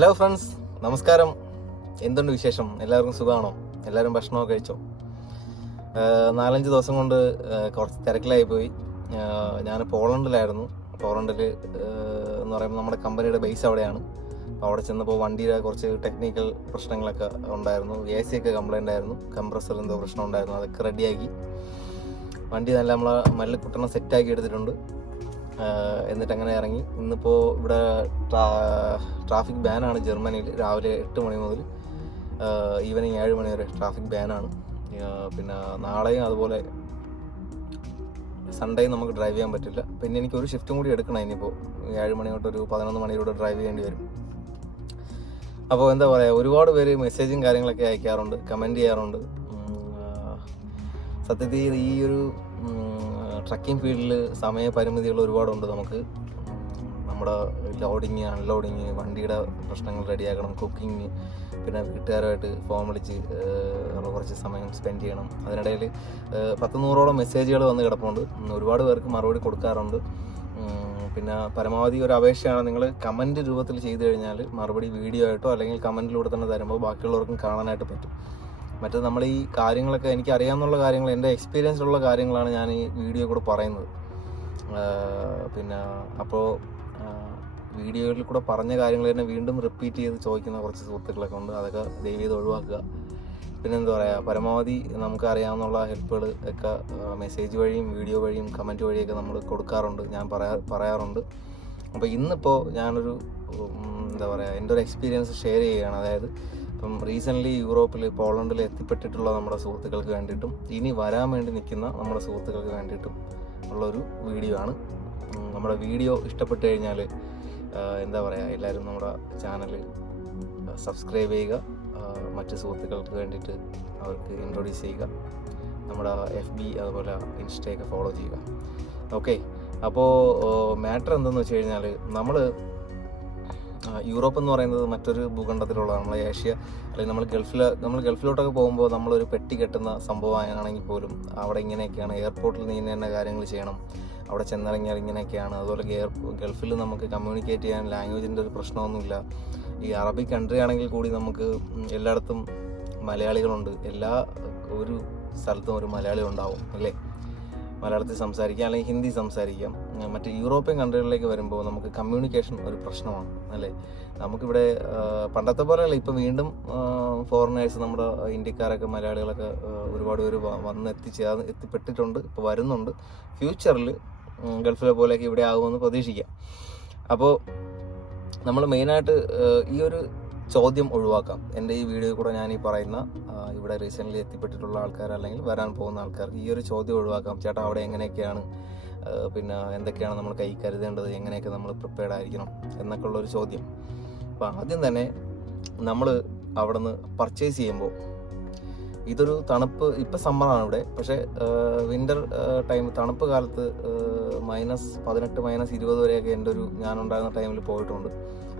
Hello friends, നമസ്കാരം. എന്തുണ്ട് വിശേഷം? എല്ലാവർക്കും സുഖമാണോ? എല്ലാവരും ഭക്ഷണമൊക്കെ കഴിച്ചോ? 4-5 ദിവസം കൊണ്ട് കുറച്ച് തിരക്കിലായി പോയി. ഞാൻ പോളണ്ടിലായിരുന്നു. പോളണ്ടിൽ എന്ന് പറയുമ്പോൾ നമ്മുടെ കമ്പനിയുടെ ബേസ് അവിടെയാണ്. അപ്പോൾ അവിടെ ചെന്നപ്പോൾ വണ്ടിയുടെ കുറച്ച് ടെക്നിക്കൽ പ്രശ്നങ്ങളൊക്കെ ഉണ്ടായിരുന്നു. AC ഒക്കെ കംപ്ലൈൻ്റ് ആയിരുന്നു, കംപ്രസർ എന്തോ പ്രശ്നം ഉണ്ടായിരുന്നു. അതൊക്കെ റെഡിയാക്കി വണ്ടി നല്ല നമ്മൾ മല്ലിക്കുട്ടണം സെറ്റാക്കി എടുത്തിട്ടുണ്ട്. എന്നിട്ട് അങ്ങനെ ഇറങ്ങി. ഇന്നിപ്പോൾ ഇവിടെ ട്രാഫിക് ബാനാണ് ജർമ്മനിയിൽ. രാവിലെ 8 മണി മുതൽ ഈവനിങ് 7 മണി വരെ ട്രാഫിക് ബാനാണ്. പിന്നെ നാളെയും അതുപോലെ സൺഡേ നമുക്ക് ഡ്രൈവ് ചെയ്യാൻ പറ്റില്ല. പിന്നെ എനിക്ക് ഒരു ഷിഫ്റ്റും കൂടി എടുക്കണം. ഇനിയിപ്പോൾ 7 മണി തൊട്ട് ഒരു 11 മണിയോടെ ഡ്രൈവ് ചെയ്യേണ്ടി വരും. അപ്പോൾ എന്താ പറയുക, ഒരുപാട് പേര് മെസ്സേജും കാര്യങ്ങളൊക്കെ അയക്കാറുണ്ട്, കമൻറ്റ് ചെയ്യാറുണ്ട്. സത്യത്തിൽ ഈ ഒരു ട്രക്കിംഗ് ഫീൽഡിൽ സമയപരിമിതികൾ ഒരുപാടുണ്ട്. നമുക്ക് നമ്മുടെ ലോഡിങ്, അൺലോഡിങ്, വണ്ടിയുടെ പ്രശ്നങ്ങൾ റെഡിയാക്കണം, കുക്കിങ്, പിന്നെ വീട്ടുകാരുമായിട്ട് ഫോൺ വിളിച്ച് കുറച്ച് സമയം സ്പെൻഡ് ചെയ്യണം. അതിനിടയിൽ 100-100ഓളം മെസ്സേജുകൾ വന്ന് കിടപ്പുണ്ട്. ഒരുപാട് പേർക്ക് മറുപടി കൊടുക്കാറുണ്ട്. പിന്നെ പരമാവധി ഒരു അപേക്ഷയാണ്, നിങ്ങൾ കമൻറ്റ് രൂപത്തിൽ ചെയ്തു കഴിഞ്ഞാൽ മറുപടി വീഡിയോ ആയിട്ടോ അല്ലെങ്കിൽ കമൻറ്റിലൂടെ തന്നെ തരുമ്പോൾ ബാക്കിയുള്ളവർക്കും കാണാനായിട്ട് പറ്റും. മറ്റേത് നമ്മൾ ഈ കാര്യങ്ങളൊക്കെ എനിക്ക് അറിയാവുന്ന കാര്യങ്ങൾ, എൻ്റെ എക്സ്പീരിയൻസിലുള്ള കാര്യങ്ങളാണ് ഞാൻ ഈ വീഡിയോ കൂടെ പറയുന്നത്. പിന്നെ അപ്പോൾ വീഡിയോയിൽ കൂടെ പറഞ്ഞ കാര്യങ്ങൾ തന്നെ വീണ്ടും റിപ്പീറ്റ് ചെയ്ത് ചോദിക്കുന്ന കുറച്ച് സുഹൃത്തുക്കളൊക്കെ ഉണ്ട്. അതൊക്കെ ദയവ് ചെയ്ത് ഒഴിവാക്കുക. പിന്നെ എന്താ പറയുക, പരമാവധി നമുക്ക് അറിയാവുന്ന ഹെൽപ്പുകൾ ഒക്കെ മെസ്സേജ് വഴിയും വീഡിയോ വഴിയും കമൻറ്റ് വഴിയൊക്കെ നമ്മൾ കൊടുക്കാറുണ്ട്, ഞാൻ പറയാറുണ്ട്. അപ്പോൾ ഇന്നിപ്പോൾ ഞാനൊരു എന്താ പറയുക, എൻ്റെ ഒരു എക്സ്പീരിയൻസ് ഷെയർ ചെയ്യുകയാണ്. അതായത് ഇപ്പം റീസെൻ്റ്ലി യൂറോപ്പിൽ, പോളണ്ടിൽ എത്തിപ്പെട്ടിട്ടുള്ള നമ്മുടെ സുഹൃത്തുക്കൾക്ക് വേണ്ടിയിട്ടും ഇനി വരാൻ വേണ്ടി നിൽക്കുന്ന നമ്മുടെ സുഹൃത്തുക്കൾക്ക് വേണ്ടിയിട്ടും ഉള്ളൊരു വീഡിയോ ആണ്. നമ്മുടെ വീഡിയോ ഇഷ്ടപ്പെട്ട് കഴിഞ്ഞാൽ എന്താ പറയുക, എല്ലാവരും നമ്മുടെ ചാനൽ സബ്സ്ക്രൈബ് ചെയ്യുക, മറ്റ് സുഹൃത്തുക്കൾക്ക് വേണ്ടിയിട്ട് അവർക്ക് ഇൻട്രൊഡ്യൂസ് ചെയ്യുക, നമ്മുടെ FB അതുപോലെ ഇൻസ്റ്റയൊക്കെ ഫോളോ ചെയ്യുക. ഓക്കെ, അപ്പോൾ മാറ്റർ എന്തെന്ന് വെച്ച് കഴിഞ്ഞാൽ, യൂറോപ്പ് എന്ന് പറയുന്നത് മറ്റൊരു ഭൂഖണ്ഡത്തിലുള്ളതാണ്. നമ്മൾ ഏഷ്യ അല്ലെങ്കിൽ നമ്മൾ ഗൾഫിലോട്ടൊക്കെ പോകുമ്പോൾ നമ്മളൊരു പെട്ടി കെട്ടുന്ന സംഭവമാണെങ്കിൽ പോലും അവിടെ ഇങ്ങനെയൊക്കെയാണ്. എയർപോർട്ടിൽ നീ ഇന്ന കാര്യങ്ങൾ ചെയ്യണം, അവിടെ ചെന്നിറങ്ങിയാൽ ഇങ്ങനെയൊക്കെയാണ്. അതുപോലെ ഗൾഫിൽ നമുക്ക് കമ്മ്യൂണിക്കേറ്റ് ചെയ്യാൻ ലാംഗ്വേജിൻ്റെ ഒരു പ്രശ്നമൊന്നുമില്ല. ഈ അറബിക് കൺട്രി ആണെങ്കിൽ കൂടി നമുക്ക് എല്ലായിടത്തും മലയാളികളുണ്ട്. ഒരു സ്ഥലത്തും ഒരു മലയാളി ഉണ്ടാവും, അല്ലേ? മലയാളത്തിൽ സംസാരിക്കാം അല്ലെങ്കിൽ ഹിന്ദി സംസാരിക്കാം. മറ്റ് യൂറോപ്യൻ കൺട്രികളിലേക്ക് വരുമ്പോൾ നമുക്ക് കമ്മ്യൂണിക്കേഷൻ ഒരു പ്രശ്നമാണ്, അല്ലേ? നമുക്കിവിടെ പണ്ടത്തെ പോലെയല്ല. ഇപ്പം വീണ്ടും ഫോറിനേഴ്സ്, നമ്മുടെ ഇന്ത്യക്കാരൊക്കെ, മലയാളികളൊക്കെ ഒരുപാട് പേര് എത്തിപ്പെട്ടിട്ടുണ്ട്, ഇപ്പോൾ വരുന്നുണ്ട്. ഫ്യൂച്ചറിൽ ഗൾഫിലെ പോലെയൊക്കെ ഇവിടെ ആകുമെന്ന് പ്രതീക്ഷിക്കാം. അപ്പോൾ നമ്മൾ മെയിനായിട്ട് ഈ ഒരു ചോദ്യം ഒഴിവാക്കാം. എൻ്റെ ഈ വീഡിയോ കൂടെ ഞാൻ ഈ പറയുന്ന ഇവിടെ റീസെൻ്റ്ലി എത്തിപ്പെട്ടിട്ടുള്ള ആൾക്കാർ അല്ലെങ്കിൽ വരാൻ പോകുന്ന ആൾക്കാർക്ക് ഈ ഒരു ചോദ്യം ഒഴിവാക്കാം. ചേട്ടാ, അവിടെ എങ്ങനെയൊക്കെയാണ്, പിന്നെ എന്തൊക്കെയാണ് നമ്മൾ കൈ കരുതേണ്ടത്, എങ്ങനെയൊക്കെ നമ്മൾ പ്രിപ്പയർഡ് ആയിരിക്കണം എന്നൊക്കെ ഉള്ളൊരു ചോദ്യം. അപ്പോൾ ആദ്യം തന്നെ നമ്മൾ അവിടെ നിന്ന് പർച്ചേസ് ചെയ്യുമ്പോൾ, ഇതൊരു തണുപ്പ്, ഇപ്പം സമ്മറാണ് ഇവിടെ, പക്ഷേ വിൻ്റർ ടൈം, തണുപ്പ് കാലത്ത് -18 -20 വരെയൊക്കെ ഞാനുണ്ടായിരുന്ന ടൈമിൽ പോയിട്ടുണ്ട്.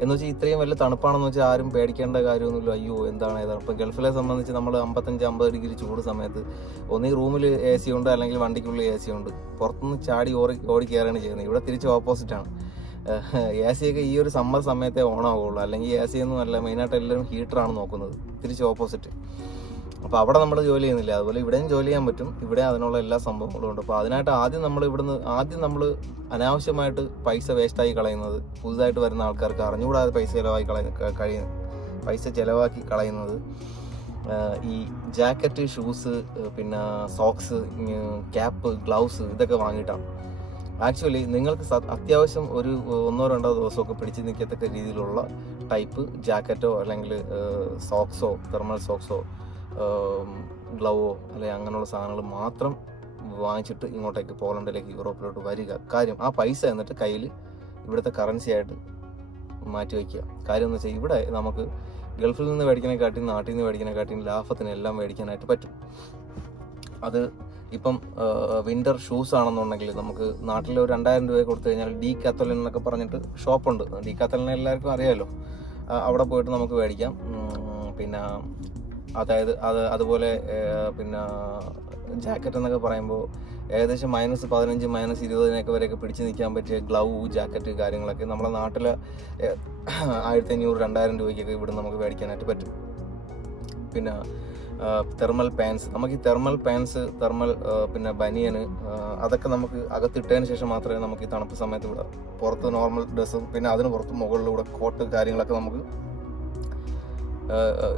എന്ന് വെച്ചാൽ ഇത്രയും വലിയ തണുപ്പാണെന്ന് വെച്ചാൽ ആരും പേടിക്കേണ്ട കാര്യമൊന്നുമില്ല. അയ്യോ എന്താണ് ഏതാണ്. ഇപ്പം ഗൾഫിലെ സംബന്ധിച്ച് നമ്മൾ 55-50 ഡിഗ്രി ചൂട് സമയത്ത് ഒന്നീ റൂമിൽ AC ഉണ്ട്, അല്ലെങ്കിൽ വണ്ടിക്കുള്ളിൽ AC ഉണ്ട്. പുറത്തുനിന്ന് ചാടി ഓടി കയറുകയാണ് ചെയ്യുന്നത്. ഇവിടെ തിരിച്ച് ഓപ്പോസിറ്റാണ്. AC ഒക്കെ ഈ ഒരു സമ്മർ സമയത്തേ ഓണാവുള്ളൂ, അല്ലെങ്കിൽ AC ഒന്നും അല്ല. മെയിനായിട്ട് എല്ലാവരും ഹീറ്ററാണ് നോക്കുന്നത്, തിരിച്ച് ഓപ്പോസിറ്റ്. അപ്പോൾ അവിടെ നമ്മൾ ജോലി ചെയ്യുന്നില്ല. അതുപോലെ ഇവിടെയും ജോലി ചെയ്യാൻ പറ്റും. ഇവിടെ അതിനുള്ള എല്ലാ സംഭവങ്ങളും ഉണ്ട്. അപ്പോൾ അതിനായിട്ട് ആദ്യം നമ്മൾ അനാവശ്യമായിട്ട് പൈസ വേസ്റ്റായി കളയുന്നത്, പുതുതായിട്ട് വരുന്ന ആൾക്കാർക്ക് അറിഞ്ഞുകൂടാതെ പൈസ ചിലവാക്കി കളയുന്നത് ഈ ജാക്കറ്റ്, ഷൂസ്, പിന്നെ സോക്സ്, ക്യാപ്പ്, ഗ്ലൗസ് ഇതൊക്കെ വാങ്ങിയിട്ടാണ്. ആക്ച്വലി നിങ്ങൾക്ക് അത്യാവശ്യം ഒരു 1-2 ദിവസമൊക്കെ പിടിച്ച് നിൽക്കത്തക്ക രീതിയിലുള്ള ടൈപ്പ് ജാക്കറ്റോ അല്ലെങ്കിൽ സോക്സോ, തെർമൽ സോക്സോ, ഗ്ലൗവോ അല്ലെങ്കിൽ അങ്ങനെയുള്ള സാധനങ്ങൾ മാത്രം വാങ്ങിച്ചിട്ട് ഇങ്ങോട്ടേക്ക്, പോളണ്ടിലേക്ക്, യൂറോപ്പിലോട്ട് വരിക. കാര്യം, ആ പൈസ എന്നിട്ട് കയ്യിൽ ഇവിടുത്തെ കറൻസി ആയിട്ട് മാറ്റി വയ്ക്കുക. കാര്യം എന്ന് വെച്ചാൽ ഇവിടെ നമുക്ക് ഗൾഫിൽ നിന്ന് മേടിക്കാനെക്കാട്ടിയും നാട്ടിൽ നിന്ന് മേടിക്കാനെക്കാട്ടിയും ലാഭത്തിന് എല്ലാം മേടിക്കാനായിട്ട് പറ്റും. അത് ഇപ്പം വിൻ്റർ ഷൂസ് ആണെന്നുണ്ടെങ്കിൽ നമുക്ക് നാട്ടിൽ ഒരു 2000 രൂപ കൊടുത്തു കഴിഞ്ഞാൽ ഡീകാത്തലിൻ എന്നൊക്കെ പറഞ്ഞിട്ട് ഷോപ്പുണ്ട്. ഡീകാത്തലിനെ എല്ലാവർക്കും അറിയാമല്ലോ. അവിടെ പോയിട്ട് നമുക്ക് മേടിക്കാം. പിന്നെ അതായത് അതുപോലെ പിന്നെ ജാക്കറ്റ് എന്നൊക്കെ പറയുമ്പോൾ ഏകദേശം -15 -20 വരെയൊക്കെ പിടിച്ച് നിൽക്കാൻ പറ്റിയ ഗ്ലൗ, ജാക്കറ്റ് കാര്യങ്ങളൊക്കെ നമ്മുടെ നാട്ടിൽ 1500-2000 രൂപയ്ക്കൊക്കെ ഇവിടെ നമുക്ക് മേടിക്കാനായിട്ട് പറ്റും. പിന്നെ തെർമൽ പാൻസ്, നമുക്ക് ഈ തെർമൽ പാൻസ്, പിന്നെ ബനിയന്, അതൊക്കെ നമുക്ക് അകത്തിട്ടതിന് ശേഷം മാത്രമേ നമുക്ക് ഈ തണുപ്പ് സമയത്ത് ഇവിടെ പുറത്ത് നോർമൽ ഡ്രസ്സും പിന്നെ അതിന് പുറത്ത് മുകളിലൂടെ കോട്ട് കാര്യങ്ങളൊക്കെ നമുക്ക്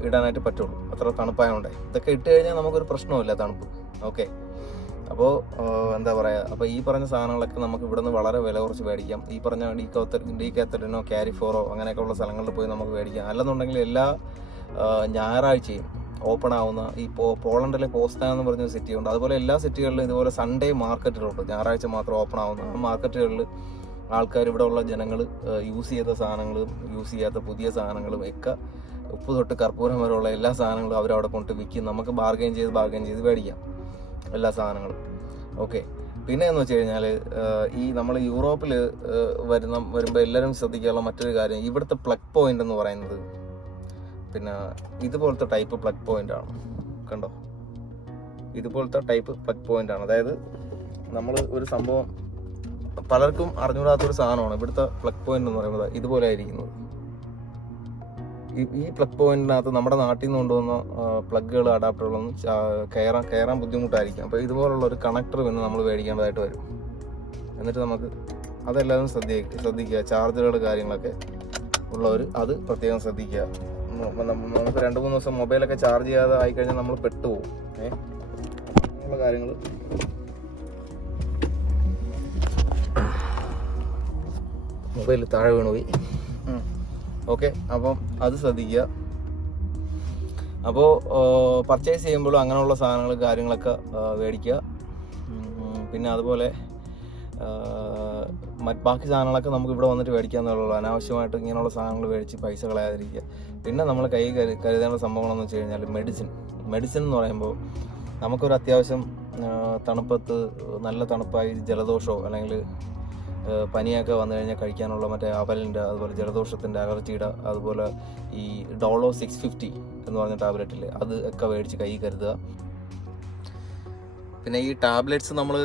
ഇടാനായിട്ട് പറ്റുള്ളൂ. അത്ര തണുപ്പായതുകൊണ്ട് ഇതൊക്കെ ഇട്ട് കഴിഞ്ഞാൽ നമുക്കൊരു പ്രശ്നമില്ല തണുപ്പ്. ഓക്കെ, അപ്പോൾ എന്താ പറയുക, അപ്പോൾ ഈ പറഞ്ഞ സാധനങ്ങളൊക്കെ നമുക്ക് ഇവിടെ നിന്ന് വളരെ വില കുറച്ച് മേടിക്കാം. ഈ പറഞ്ഞ ഡീക്കാത്തലിനോ കാരിഫോറോ അങ്ങനെയൊക്കെ ഉള്ള സ്ഥലങ്ങളിൽ പോയി നമുക്ക് മേടിക്കാം. അല്ലെന്നുണ്ടെങ്കിൽ എല്ലാ ഞായറാഴ്ചയും ഓപ്പൺ ആവുന്ന ഈ പോളണ്ടിലെ പോസ്റ്റാൻ എന്ന് പറഞ്ഞൊരു സിറ്റി ഉണ്ട്. അതുപോലെ എല്ലാ സിറ്റികളിലും ഇതുപോലെ സൺഡേ മാർക്കറ്റുകളുണ്ട്, ഞായറാഴ്ച മാത്രം ഓപ്പൺ ആവുന്ന. ആ മാർക്കറ്റുകളിൽ ആൾക്കാർ, ഇവിടെ ഉള്ള ജനങ്ങൾ യൂസ് ചെയ്ത സാധനങ്ങളും യൂസ് ചെയ്യാത്ത പുതിയ സാധനങ്ങളും ഒക്കെ ഉപ്പ് തൊട്ട് കർപ്പൂരം വരെയുള്ള എല്ലാ സാധനങ്ങളും അവരവിടെ കൊണ്ട് വിൽക്കും. നമുക്ക് ബാർഗെയിൻ ചെയ്ത് മേടിക്കാം എല്ലാ സാധനങ്ങളും. ഓക്കെ, പിന്നെ എന്ന് വെച്ച് കഴിഞ്ഞാൽ ഈ നമ്മൾ യൂറോപ്പിൽ വരുമ്പോൾ എല്ലാവരും ശ്രദ്ധിക്കാനുള്ള മറ്റൊരു കാര്യം, ഇവിടുത്തെ പ്ലഗ് പോയിന്റ് എന്ന് പറയുന്നത് പിന്നെ ഇതുപോലത്തെ ടൈപ്പ് പ്ലഗ് പോയിന്റ് ആണ്. കണ്ടോ, ഇതുപോലത്തെ ടൈപ്പ് പ്ലഗ് പോയിന്റ് ആണ്. അതായത് നമ്മൾ ഒരു സംഭവം പലർക്കും അറിഞ്ഞുകൂടാത്തൊരു സാധനമാണ് ഇവിടുത്തെ പ്ലഗ് പോയിന്റ് എന്ന് പറയുന്നത്. ഇതുപോലെ ആയിരിക്കുന്നത്. ഈ പ്ലഗ് പോയിന്റിനകത്ത് നമ്മുടെ നാട്ടിൽ നിന്ന് കൊണ്ടുവന്ന പ്ലഗുകൾ, അഡാപ്റ്ററുകളൊന്നും കയറാൻ ബുദ്ധിമുട്ടായിരിക്കും. അപ്പോൾ ഇതുപോലുള്ള ഒരു കണക്ടർ പിന്നെ നമ്മൾ മേടിക്കേണ്ടതായിട്ട് വരും. എന്നിട്ട് നമുക്ക് അതെല്ലാവരും ശ്രദ്ധിക്കുക. ചാർജറുകൾ കാര്യങ്ങളൊക്കെ ഉള്ളവർ അത് പ്രത്യേകം ശ്രദ്ധിക്കുക. നമുക്ക് 2-3 ദിവസം മൊബൈലൊക്കെ ചാർജ് ചെയ്യാതെ ആയിക്കഴിഞ്ഞാൽ നമ്മൾ പെട്ടുപോകും. അങ്ങനെയുള്ള കാര്യങ്ങൾ മൊബൈൽ താഴെ വീണുപോയി. ഓക്കെ, അപ്പം അത് ശ്രദ്ധിക്കുക. അപ്പോൾ പർച്ചേസ് ചെയ്യുമ്പോഴും അങ്ങനെയുള്ള സാധനങ്ങൾ കാര്യങ്ങളൊക്കെ മേടിക്കുക. പിന്നെ അതുപോലെ ബാക്കി സാധനങ്ങളൊക്കെ നമുക്ക് ഇവിടെ വന്നിട്ട് മേടിക്കാന്നുള്ളൂ. അനാവശ്യമായിട്ട് ഇങ്ങനെയുള്ള സാധനങ്ങൾ മേടിച്ച് പൈസ കളയാതിരിക്കുക. പിന്നെ നമ്മൾ കരുതേണ്ട സംഭവങ്ങളെന്ന് വെച്ച് കഴിഞ്ഞാൽ മെഡിസിൻ എന്ന് പറയുമ്പോൾ നമുക്കൊരു അത്യാവശ്യം തണുപ്പത്ത് നല്ല തണുപ്പായി ജലദോഷമോ അല്ലെങ്കിൽ പനിയൊക്കെ വന്നു കഴിഞ്ഞാൽ കഴിക്കാനുള്ള മറ്റേ അവലിൻ്റെ, അതുപോലെ ജലദോഷത്തിൻ്റെ, അലർജിയുടെ, അതുപോലെ ഈ ഡോളോ 650 എന്ന് പറഞ്ഞ ടാബ്ലറ്റില്ലേ, അത് ഒക്കെ മേടിച്ച് കൈ കരുതുക. പിന്നെ ഈ ടാബ്ലറ്റ്സ് നമ്മൾ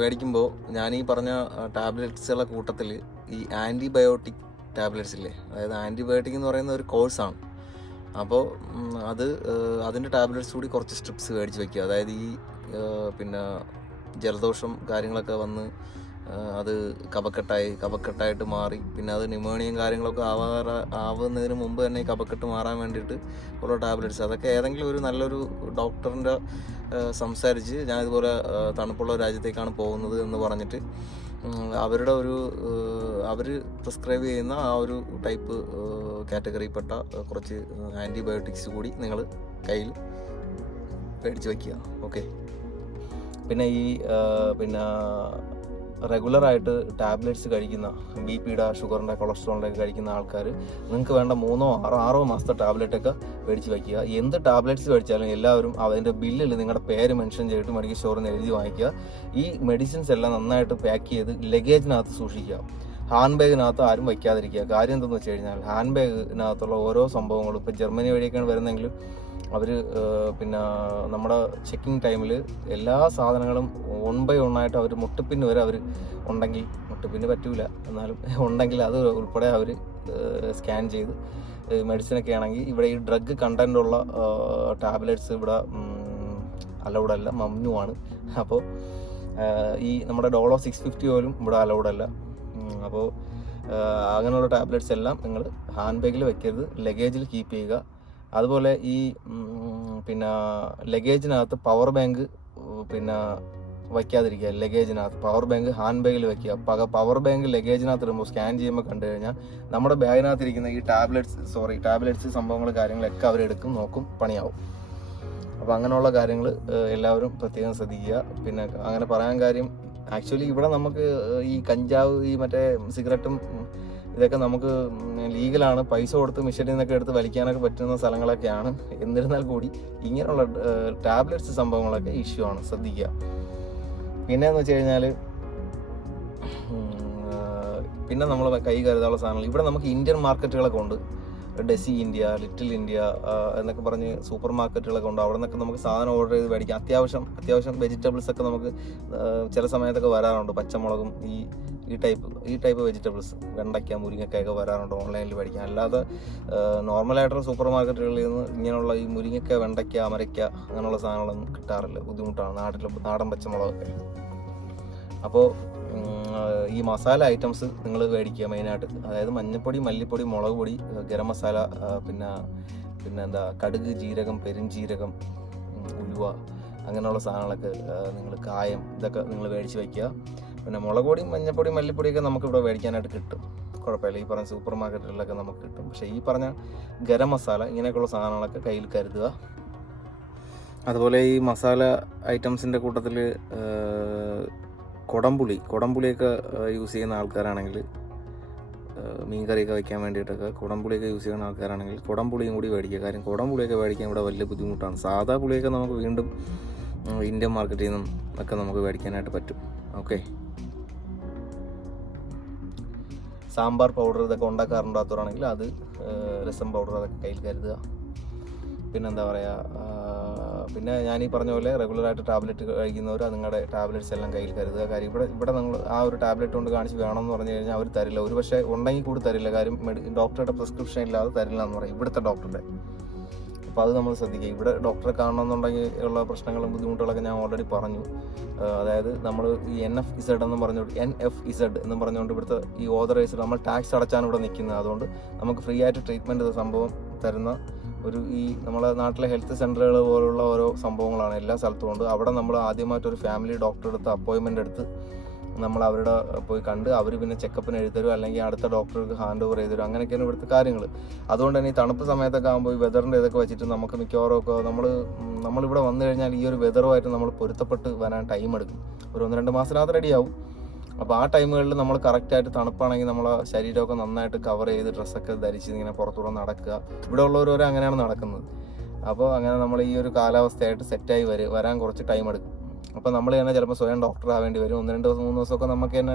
മേടിക്കുമ്പോൾ ഞാൻ ഈ പറഞ്ഞ ടാബ്ലറ്റ്സുകളുടെ കൂട്ടത്തിൽ ഈ ആൻറ്റിബയോട്ടിക് ടാബ്ലറ്റ്സ് ഇല്ലേ, അതായത് ആൻറ്റിബയോട്ടിക് എന്ന് പറയുന്ന ഒരു കോഴ്സാണ്. അപ്പോൾ അതിൻ്റെ ടാബ്ലറ്റ്സ് കൂടി കുറച്ച് സ്ട്രിപ്സ് മേടിച്ച് വയ്ക്കുക. അതായത് ഈ പിന്നെ ജലദോഷം കാര്യങ്ങളൊക്കെ വന്ന് അത് കഫക്കെട്ടായിട്ട് മാറി പിന്നെ അത് ന്യൂമോണിയയും കാര്യങ്ങളൊക്കെ ആവുന്നതിന് മുമ്പ് തന്നെ ഈ കഫക്കെട്ട് മാറാൻ വേണ്ടിയിട്ട് ഉള്ള ടാബ്ലറ്റ്സ്, അതൊക്കെ ഏതെങ്കിലും ഒരു നല്ലൊരു ഡോക്ടറിൻ്റെ സംസാരിച്ച് ഞാൻ ഇതുപോലെ തണുപ്പുള്ള രാജ്യത്തേക്കാണ് പോകുന്നത് എന്ന് പറഞ്ഞിട്ട് അവർ പ്രിസ്ക്രൈബ് ചെയ്യുന്ന ആ ഒരു ടൈപ്പ് കാറ്റഗറിയിൽപ്പെട്ട കുറച്ച് ആൻറ്റിബയോട്ടിക്സ് കൂടി നിങ്ങൾ കയ്യിൽ മേടിച്ച് വയ്ക്കുക. ഓക്കെ, പിന്നെ ഈ റെഗുലറായിട്ട് ടാബ്ലറ്റ്സ് കഴിക്കുന്ന BP-യുടെ, ഷുഗറിൻ്റെ, കൊളസ്ട്രോളിൻ്റെ ഒക്കെ കഴിക്കുന്ന ആൾക്കാർ നിങ്ങൾക്ക് വേണ്ട 3-6 മാസത്തെ ടാബ്ലറ്റൊക്കെ മേടിച്ച് വയ്ക്കുക. എന്ത് ടാബ്ലറ്റ്സ് മേടിച്ചാലും എല്ലാവരും അതിൻ്റെ ബില്ലിൽ നിങ്ങളുടെ പേര് മെൻഷൻ ചെയ്തിട്ട് മെഡിക്കൽ സ്റ്റോറിൽ നിന്ന് എഴുതി വാങ്ങിക്കുക. ഈ മെഡിസിൻസ് എല്ലാം നന്നായിട്ട് പാക്ക് ചെയ്ത് ലഗേജിനകത്ത് സൂക്ഷിക്കുക. ഹാൻഡ് ബാഗിനകത്ത് ആരും വയ്ക്കാതിരിക്കുക. കാര്യം എന്തെന്ന് വെച്ച് കഴിഞ്ഞാൽ ഹാൻഡ് ബാഗിനകത്തുള്ള ഓരോ സംഭവങ്ങളും ഇപ്പോൾ ജർമ്മനി വഴിയൊക്കെയാണ് വരുന്നതെങ്കിലും അവർ നമ്മുടെ ചെക്കിങ് ടൈമിൽ എല്ലാ സാധനങ്ങളും 1 by 1 ആയിട്ട് അവർ മുട്ടുപിന്ന് വരെ അവർ ഉണ്ടെങ്കിൽ, മുട്ടുപിന്ന് പറ്റൂല എന്നാലും ഉണ്ടെങ്കിൽ അത് ഉൾപ്പെടെ അവർ സ്കാൻ ചെയ്ത്, മെഡിസിനൊക്കെ ആണെങ്കിൽ ഇവിടെ ഈ ഡ്രഗ് കണ്ടൻ്റുള്ള ടാബ്ലറ്റ്സ് ഇവിടെ അലൗഡ് അല്ല, മമ്നുവാണ്. അപ്പോൾ ഈ നമ്മുടെ ഡോളോ 650 പോലും ഇവിടെ അലൗഡ് അല്ല. അപ്പോൾ അങ്ങനെയുള്ള ടാബ്ലറ്റ്സ് എല്ലാം നിങ്ങൾ ഹാൻഡ് ബാഗിൽ വെക്കരുത്, ലഗേജിൽ കീപ്പ് ചെയ്യുക. അതുപോലെ ഈ ലഗേജിനകത്ത് പവർ ബാങ്ക് വയ്ക്കാതിരിക്കുക. ലഗേജിനകത്ത് പവർ ബാങ്ക് ഹാൻഡ് ബാഗിൽ വയ്ക്കുക. പവർ ബാങ്ക് ലഗേജിനകത്ത് ഇടുമ്പോൾ സ്കാൻ ചെയ്യുമ്പോൾ കണ്ടു കഴിഞ്ഞാൽ നമ്മുടെ ബാഗിനകത്തിരിക്കുന്ന ഈ ടാബ്ലറ്റ്സ് സംഭവങ്ങൾ കാര്യങ്ങളൊക്കെ അവരെടുക്കും, നോക്കും, പണിയാവും. അപ്പോൾ അങ്ങനെയുള്ള കാര്യങ്ങൾ എല്ലാവരും പ്രത്യേകം ശ്രദ്ധിക്കുക. പിന്നെ അങ്ങനെ പറയാൻ കാര്യം, ആക്ച്വലി ഇവിടെ നമുക്ക് ഈ കഞ്ചാവ്, ഈ മറ്റേ സിഗരറ്റും ഇതൊക്കെ നമുക്ക് ലീഗലാണ്, പൈസ കൊടുത്ത് മിഷനിൽ നിന്നൊക്കെ എടുത്ത് വലിക്കാനൊക്കെ പറ്റുന്ന സ്ഥലങ്ങളൊക്കെയാണ്. എന്നിരുന്നാൽ കൂടി ഇങ്ങനെയുള്ള ടാബ്ലറ്റ്സ് സംഭവങ്ങളൊക്കെ ഇഷ്യൂ ആണ്, ശ്രദ്ധിക്കുക. പിന്നെയെന്ന് വെച്ച് കഴിഞ്ഞാൽ പിന്നെ നമ്മൾ കൈ കരുതാനുള്ള സാധനങ്ങൾ ഇവിടെ നമുക്ക് ഇന്ത്യൻ മാർക്കറ്റുകളൊക്കെ ഉണ്ട്. ഡെസി ഇന്ത്യ, ലിറ്റിൽ ഇന്ത്യ എന്നൊക്കെ പറഞ്ഞ് സൂപ്പർ മാർക്കറ്റുകളൊക്കെ ഉണ്ട്. അവിടെ നിന്നൊക്കെ നമുക്ക് സാധനം ഓർഡർ ചെയ്ത് മേടിക്കാം. അത്യാവശ്യം വെജിറ്റബിൾസ് ഒക്കെ നമുക്ക് ചില സമയത്തൊക്കെ വരാറുണ്ട്. പച്ചമുളകും ഈ ടൈപ്പ് വെജിറ്റബിൾസ്, വെണ്ടയ്ക്ക, മുരിങ്ങയ്ക്കൊക്കെ വരാറുണ്ട് ഓൺലൈനിൽ മേടിക്കാം. അല്ലാതെ നോർമലായിട്ടുള്ള സൂപ്പർ മാർക്കറ്റുകളിൽ നിന്ന് ഇങ്ങനെയുള്ള ഈ മുരിങ്ങയ്ക്ക, വെണ്ടയ്ക്ക, അമരയ്ക്ക അങ്ങനെയുള്ള സാധനങ്ങളൊന്നും കിട്ടാറില്ല. ബുദ്ധിമുട്ടാണ് നാടൻ പച്ചമുളകൊക്കെ. അപ്പോൾ ഈ മസാല ഐറ്റംസ് നിങ്ങൾ മേടിക്കുക മെയിനായിട്ട്. അതായത് മഞ്ഞൾപ്പൊടി, മല്ലിപ്പൊടി, മുളക് പൊടി, ഗരം മസാല, പിന്നെ എന്താ കടുക്, ജീരകം, പെരുംജീരകം, ഉലുവ അങ്ങനെയുള്ള സാധനങ്ങളൊക്കെ നിങ്ങൾ, കായം, ഇതൊക്കെ നിങ്ങൾ മേടിച്ച് വയ്ക്കുക. പിന്നെ മുളക് പൊടിയും മഞ്ഞൾപ്പൊടിയും മല്ലിപ്പൊടിയൊക്കെ നമുക്കിവിടെ മേടിക്കാനായിട്ട് കിട്ടും, കുഴപ്പമില്ല. ഈ പറഞ്ഞ സൂപ്പർ മാർക്കറ്റുകളിലൊക്കെ നമുക്ക് കിട്ടും. പക്ഷേ ഈ പറഞ്ഞ ഗരം മസാല ഇങ്ങനെയൊക്കെയുള്ള സാധനങ്ങളൊക്കെ കയ്യിൽ കരുതുക. അതുപോലെ ഈ മസാല ഐറ്റംസിൻ്റെ കൂട്ടത്തിൽ കുടംപുളിയൊക്കെ യൂസ് ചെയ്യുന്ന ആൾക്കാരാണെങ്കിൽ, മീൻ കറിയൊക്കെ വയ്ക്കാൻ വേണ്ടിയിട്ടൊക്കെ കുടംപുളിയൊക്കെ യൂസ് ചെയ്യുന്ന ആൾക്കാരാണെങ്കിൽ കുടംപുളിയും കൂടി മേടിക്കുക. കാര്യം കുടംപുളിയൊക്കെ മേടിക്കാൻ ഇവിടെ വലിയ ബുദ്ധിമുട്ടാണ്. സാധാ പുളിയൊക്കെ നമുക്ക് വീണ്ടും ഇന്ത്യൻ മാർക്കറ്റിൽ നിന്നും ഒക്കെ നമുക്ക് മേടിക്കാനായിട്ട് പറ്റും. ഓക്കെ, സാമ്പാർ പൗഡർ ഇതൊക്കെ ഉണ്ടാക്കാറുണ്ടാത്തവരാണെങ്കിൽ അത്, രസം പൗഡർ അതൊക്കെ കയ്യിൽ കരുതുക. പിന്നെന്താ പറയുക, പിന്നെ ഞാനീ പറഞ്ഞ പോലെ റെഗുലറായിട്ട് ടാബ്ലറ്റ് കഴിക്കുന്നവർ നിങ്ങളുടെ ടാബ്ലറ്റ്സ് എല്ലാം കയ്യിൽ കരുതുക. കാര്യം ഇവിടെ നിങ്ങൾ ആ ഒരു ടാബ്ലറ്റ് കൊണ്ട് കാണിച്ച് വേണമെന്ന് പറഞ്ഞു കഴിഞ്ഞാൽ അവർ തരില്ല. ഒരു പക്ഷേ ഉണ്ടെങ്കിൽ കൂടി തരില്ല. കാര്യം ഡോക്ടറുടെ പ്രിസ്ക്രിപ്ഷൻ ഇല്ലാതെ തരില്ല എന്ന് പറയും, ഇവിടുത്തെ ഡോക്ടറുടെ. അപ്പോൾ അത് നമ്മൾ ശ്രദ്ധിക്കുക. ഇവിടെ ഡോക്ടറെ കാണണമെന്നുണ്ടെങ്കിൽ ഉള്ള പ്രശ്നങ്ങളും ബുദ്ധിമുട്ടുകളൊക്കെ ഞാൻ ഓൾറെഡി പറഞ്ഞു. അതായത് നമ്മൾ ഈ NFZ എന്ന് പറഞ്ഞുകൊണ്ട് ഇവിടുത്തെ ഈ ഓതറൈസ്ഡ്, നമ്മൾ ടാക്സ് അടച്ചാണ് ഇവിടെ നിൽക്കുന്നത്. അതുകൊണ്ട് നമുക്ക് ഫ്രീ ആയിട്ട് ട്രീറ്റ്മെൻറ്റ് സംഭവം തരുന്ന ഈ നമ്മളെ നാട്ടിലെ ഹെൽത്ത് സെൻ്ററുകൾ പോലുള്ള ഓരോ സംഭവങ്ങളാണ് എല്ലാ സ്ഥലത്തും ഉണ്ട്. അവിടെ നമ്മൾ ആദ്യമായിട്ടൊരു ഫാമിലി ഡോക്ടറെ അടുത്ത് അപ്പോയിൻമെൻ്റ് എടുത്ത് നമ്മൾ അവരുടെ പോയി കണ്ട് അവർ പിന്നെ ചെക്കപ്പിന് എഴുതരും, അല്ലെങ്കിൽ അടുത്ത ഡോക്ടർക്ക് ഹാൻഡ് ഓവർ ചെയ്തരും. അങ്ങനെയൊക്കെയാണ് ഇവിടുത്തെ കാര്യങ്ങൾ. അതുകൊണ്ട് തന്നെ ഈ തണുപ്പ് സമയത്തൊക്കെ ആകുമ്പോൾ ഈ വെതറിൻ്റെ ഇതൊക്കെ വെച്ചിട്ട് നമുക്ക് മിക്കവാറും ഒക്കെ നമ്മളിവിടെ വന്നു കഴിഞ്ഞാൽ ഈ ഒരു വെതറുമായിട്ട് നമ്മൾ പൊരുത്തപ്പെട്ട് വരാൻ ടൈം എടുക്കും. ഒരു 1-2 മാസത്തിനകത്ത് റെഡിയാവും. അപ്പോൾ ആ ടൈമുകളിൽ നമ്മൾ കറക്റ്റായിട്ട് തണുപ്പാണെങ്കിൽ നമ്മളെ ശരീരമൊക്കെ നന്നായിട്ട് കവർ ചെയ്ത് ഡ്രസ്സൊക്കെ ധരിച്ച് ഇങ്ങനെ പുറത്തൂടെ നടക്കുക. ഇവിടെ ഉള്ളവരോ അങ്ങനെയാണ് നടക്കുന്നത്. അപ്പോൾ അങ്ങനെ നമ്മൾ ഈ ഒരു കാലാവസ്ഥയായിട്ട് സെറ്റായി വരാൻ കുറച്ച് ടൈം എടുക്കും. അപ്പോൾ നമ്മൾ തന്നെ ചിലപ്പോൾ സ്വയം ഡോക്ടർ ആവേണ്ടി വരും. 1-2 ദിവസം 3 ദിവസമൊക്കെ നമുക്ക് തന്നെ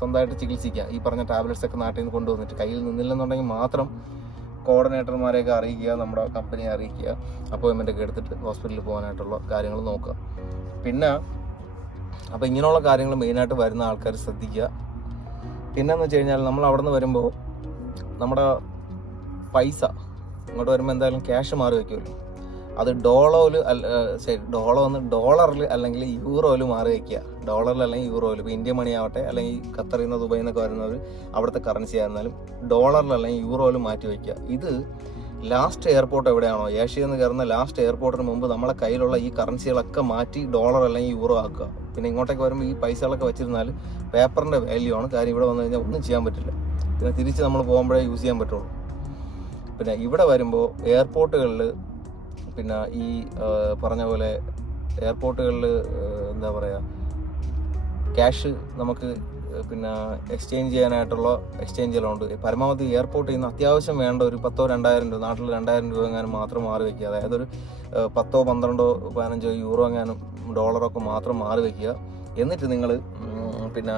സ്വന്തമായിട്ട് ചികിത്സിക്കാം. ഈ പറഞ്ഞ ടാബ്ലറ്റ്സ് ഒക്കെ നാട്ടിൽ നിന്ന് കൊണ്ടുവന്നിട്ട് കയ്യിൽ നിന്നില്ലെന്നുണ്ടെങ്കിൽ മാത്രം കോർഡിനേറ്റർമാരെയൊക്കെ അറിയിക്കുക, നമ്മുടെ കമ്പനിയെ അറിയിക്കുക, അപ്പോയിൻമെൻ്റ് ഒക്കെ എടുത്തിട്ട് ഹോസ്പിറ്റലിൽ പോകാനായിട്ടുള്ള കാര്യങ്ങൾ നോക്കുക. പിന്നെ അപ്പോൾ ഇങ്ങനെയുള്ള കാര്യങ്ങൾ മെയിനായിട്ട് വരുന്ന ആൾക്കാർ ശ്രദ്ധിക്കുക. പിന്നെന്ന് വെച്ച് കഴിഞ്ഞാൽ നമ്മൾ അവിടെ നിന്ന് വരുമ്പോൾ നമ്മുടെ പൈസ ഇങ്ങോട്ട് വരുമ്പോൾ എന്തായാലും ക്യാഷ് മാറി വയ്ക്കുമല്ലോ. അത് ഡോളറിൽ അല്ലെങ്കിൽ യൂറോയിൽ മാറി വയ്ക്കുക. ഡോളറിൽ അല്ലെങ്കിൽ യൂറോയിൽ, ഇപ്പോൾ ഇന്ത്യൻ മണി ആവട്ടെ, അല്ലെങ്കിൽ ഖത്തറിൽ നിന്ന് ദുബൈയിൽ നിന്നൊക്കെ വരുന്നവർ അവിടുത്തെ കറൻസി ആയിരുന്നാലും ഡോളറിൽ അല്ലെങ്കിൽ യൂറോയിൽ മാറ്റി വയ്ക്കുക. ഇത് ലാസ്റ്റ് എയർപോർട്ട് എവിടെയാണോ, ഏഷ്യയിൽ നിന്ന് കയറുന്ന ലാസ്റ്റ് എയർപോർട്ടിന് മുമ്പ് നമ്മളെ കയ്യിലുള്ള ഈ കറൻസികളൊക്കെ മാറ്റി ഡോളർ അല്ലെങ്കിൽ യൂറോ ആക്കുക. പിന്നെ ഇങ്ങോട്ടേക്ക് വരുമ്പോൾ ഈ പൈസകളൊക്കെ വെച്ചിരുന്നാൽ പേപ്പറിൻ്റെ വാല്യൂ ആണ്. കാര്യം ഇവിടെ വന്നു കഴിഞ്ഞാൽ ഒന്നും ചെയ്യാൻ പറ്റില്ല. പിന്നെ തിരിച്ച് നമ്മൾ പോകുമ്പോഴേ യൂസ് ചെയ്യാൻ പറ്റുള്ളൂ. പിന്നെ ഇവിടെ വരുമ്പോൾ എയർപോർട്ടുകളിൽ, പിന്നെ ഈ പറഞ്ഞ പോലെ എയർപോർട്ടുകളിൽ എന്താ പറയുക, ക്യാഷ് നമുക്ക് പിന്നെ എക്സ്ചേഞ്ച് ചെയ്യാനായിട്ടുള്ള എക്സ്ചേഞ്ചുകളുണ്ട്. പരമാവധി എയർപോർട്ടിൽ നിന്ന് അത്യാവശ്യം വേണ്ട ഒരു 10,000-2,000 രൂപ, നാട്ടിൽ 2,000 രൂപ എങ്ങാനും മാത്രം മാറി വയ്ക്കുക. അതായത് ഒരു 10, 12, 15 യൂറോ എങ്ങാനും ഡോളറൊക്കെ മാത്രം മാറി വയ്ക്കുക. എന്നിട്ട് നിങ്ങൾ പിന്നെ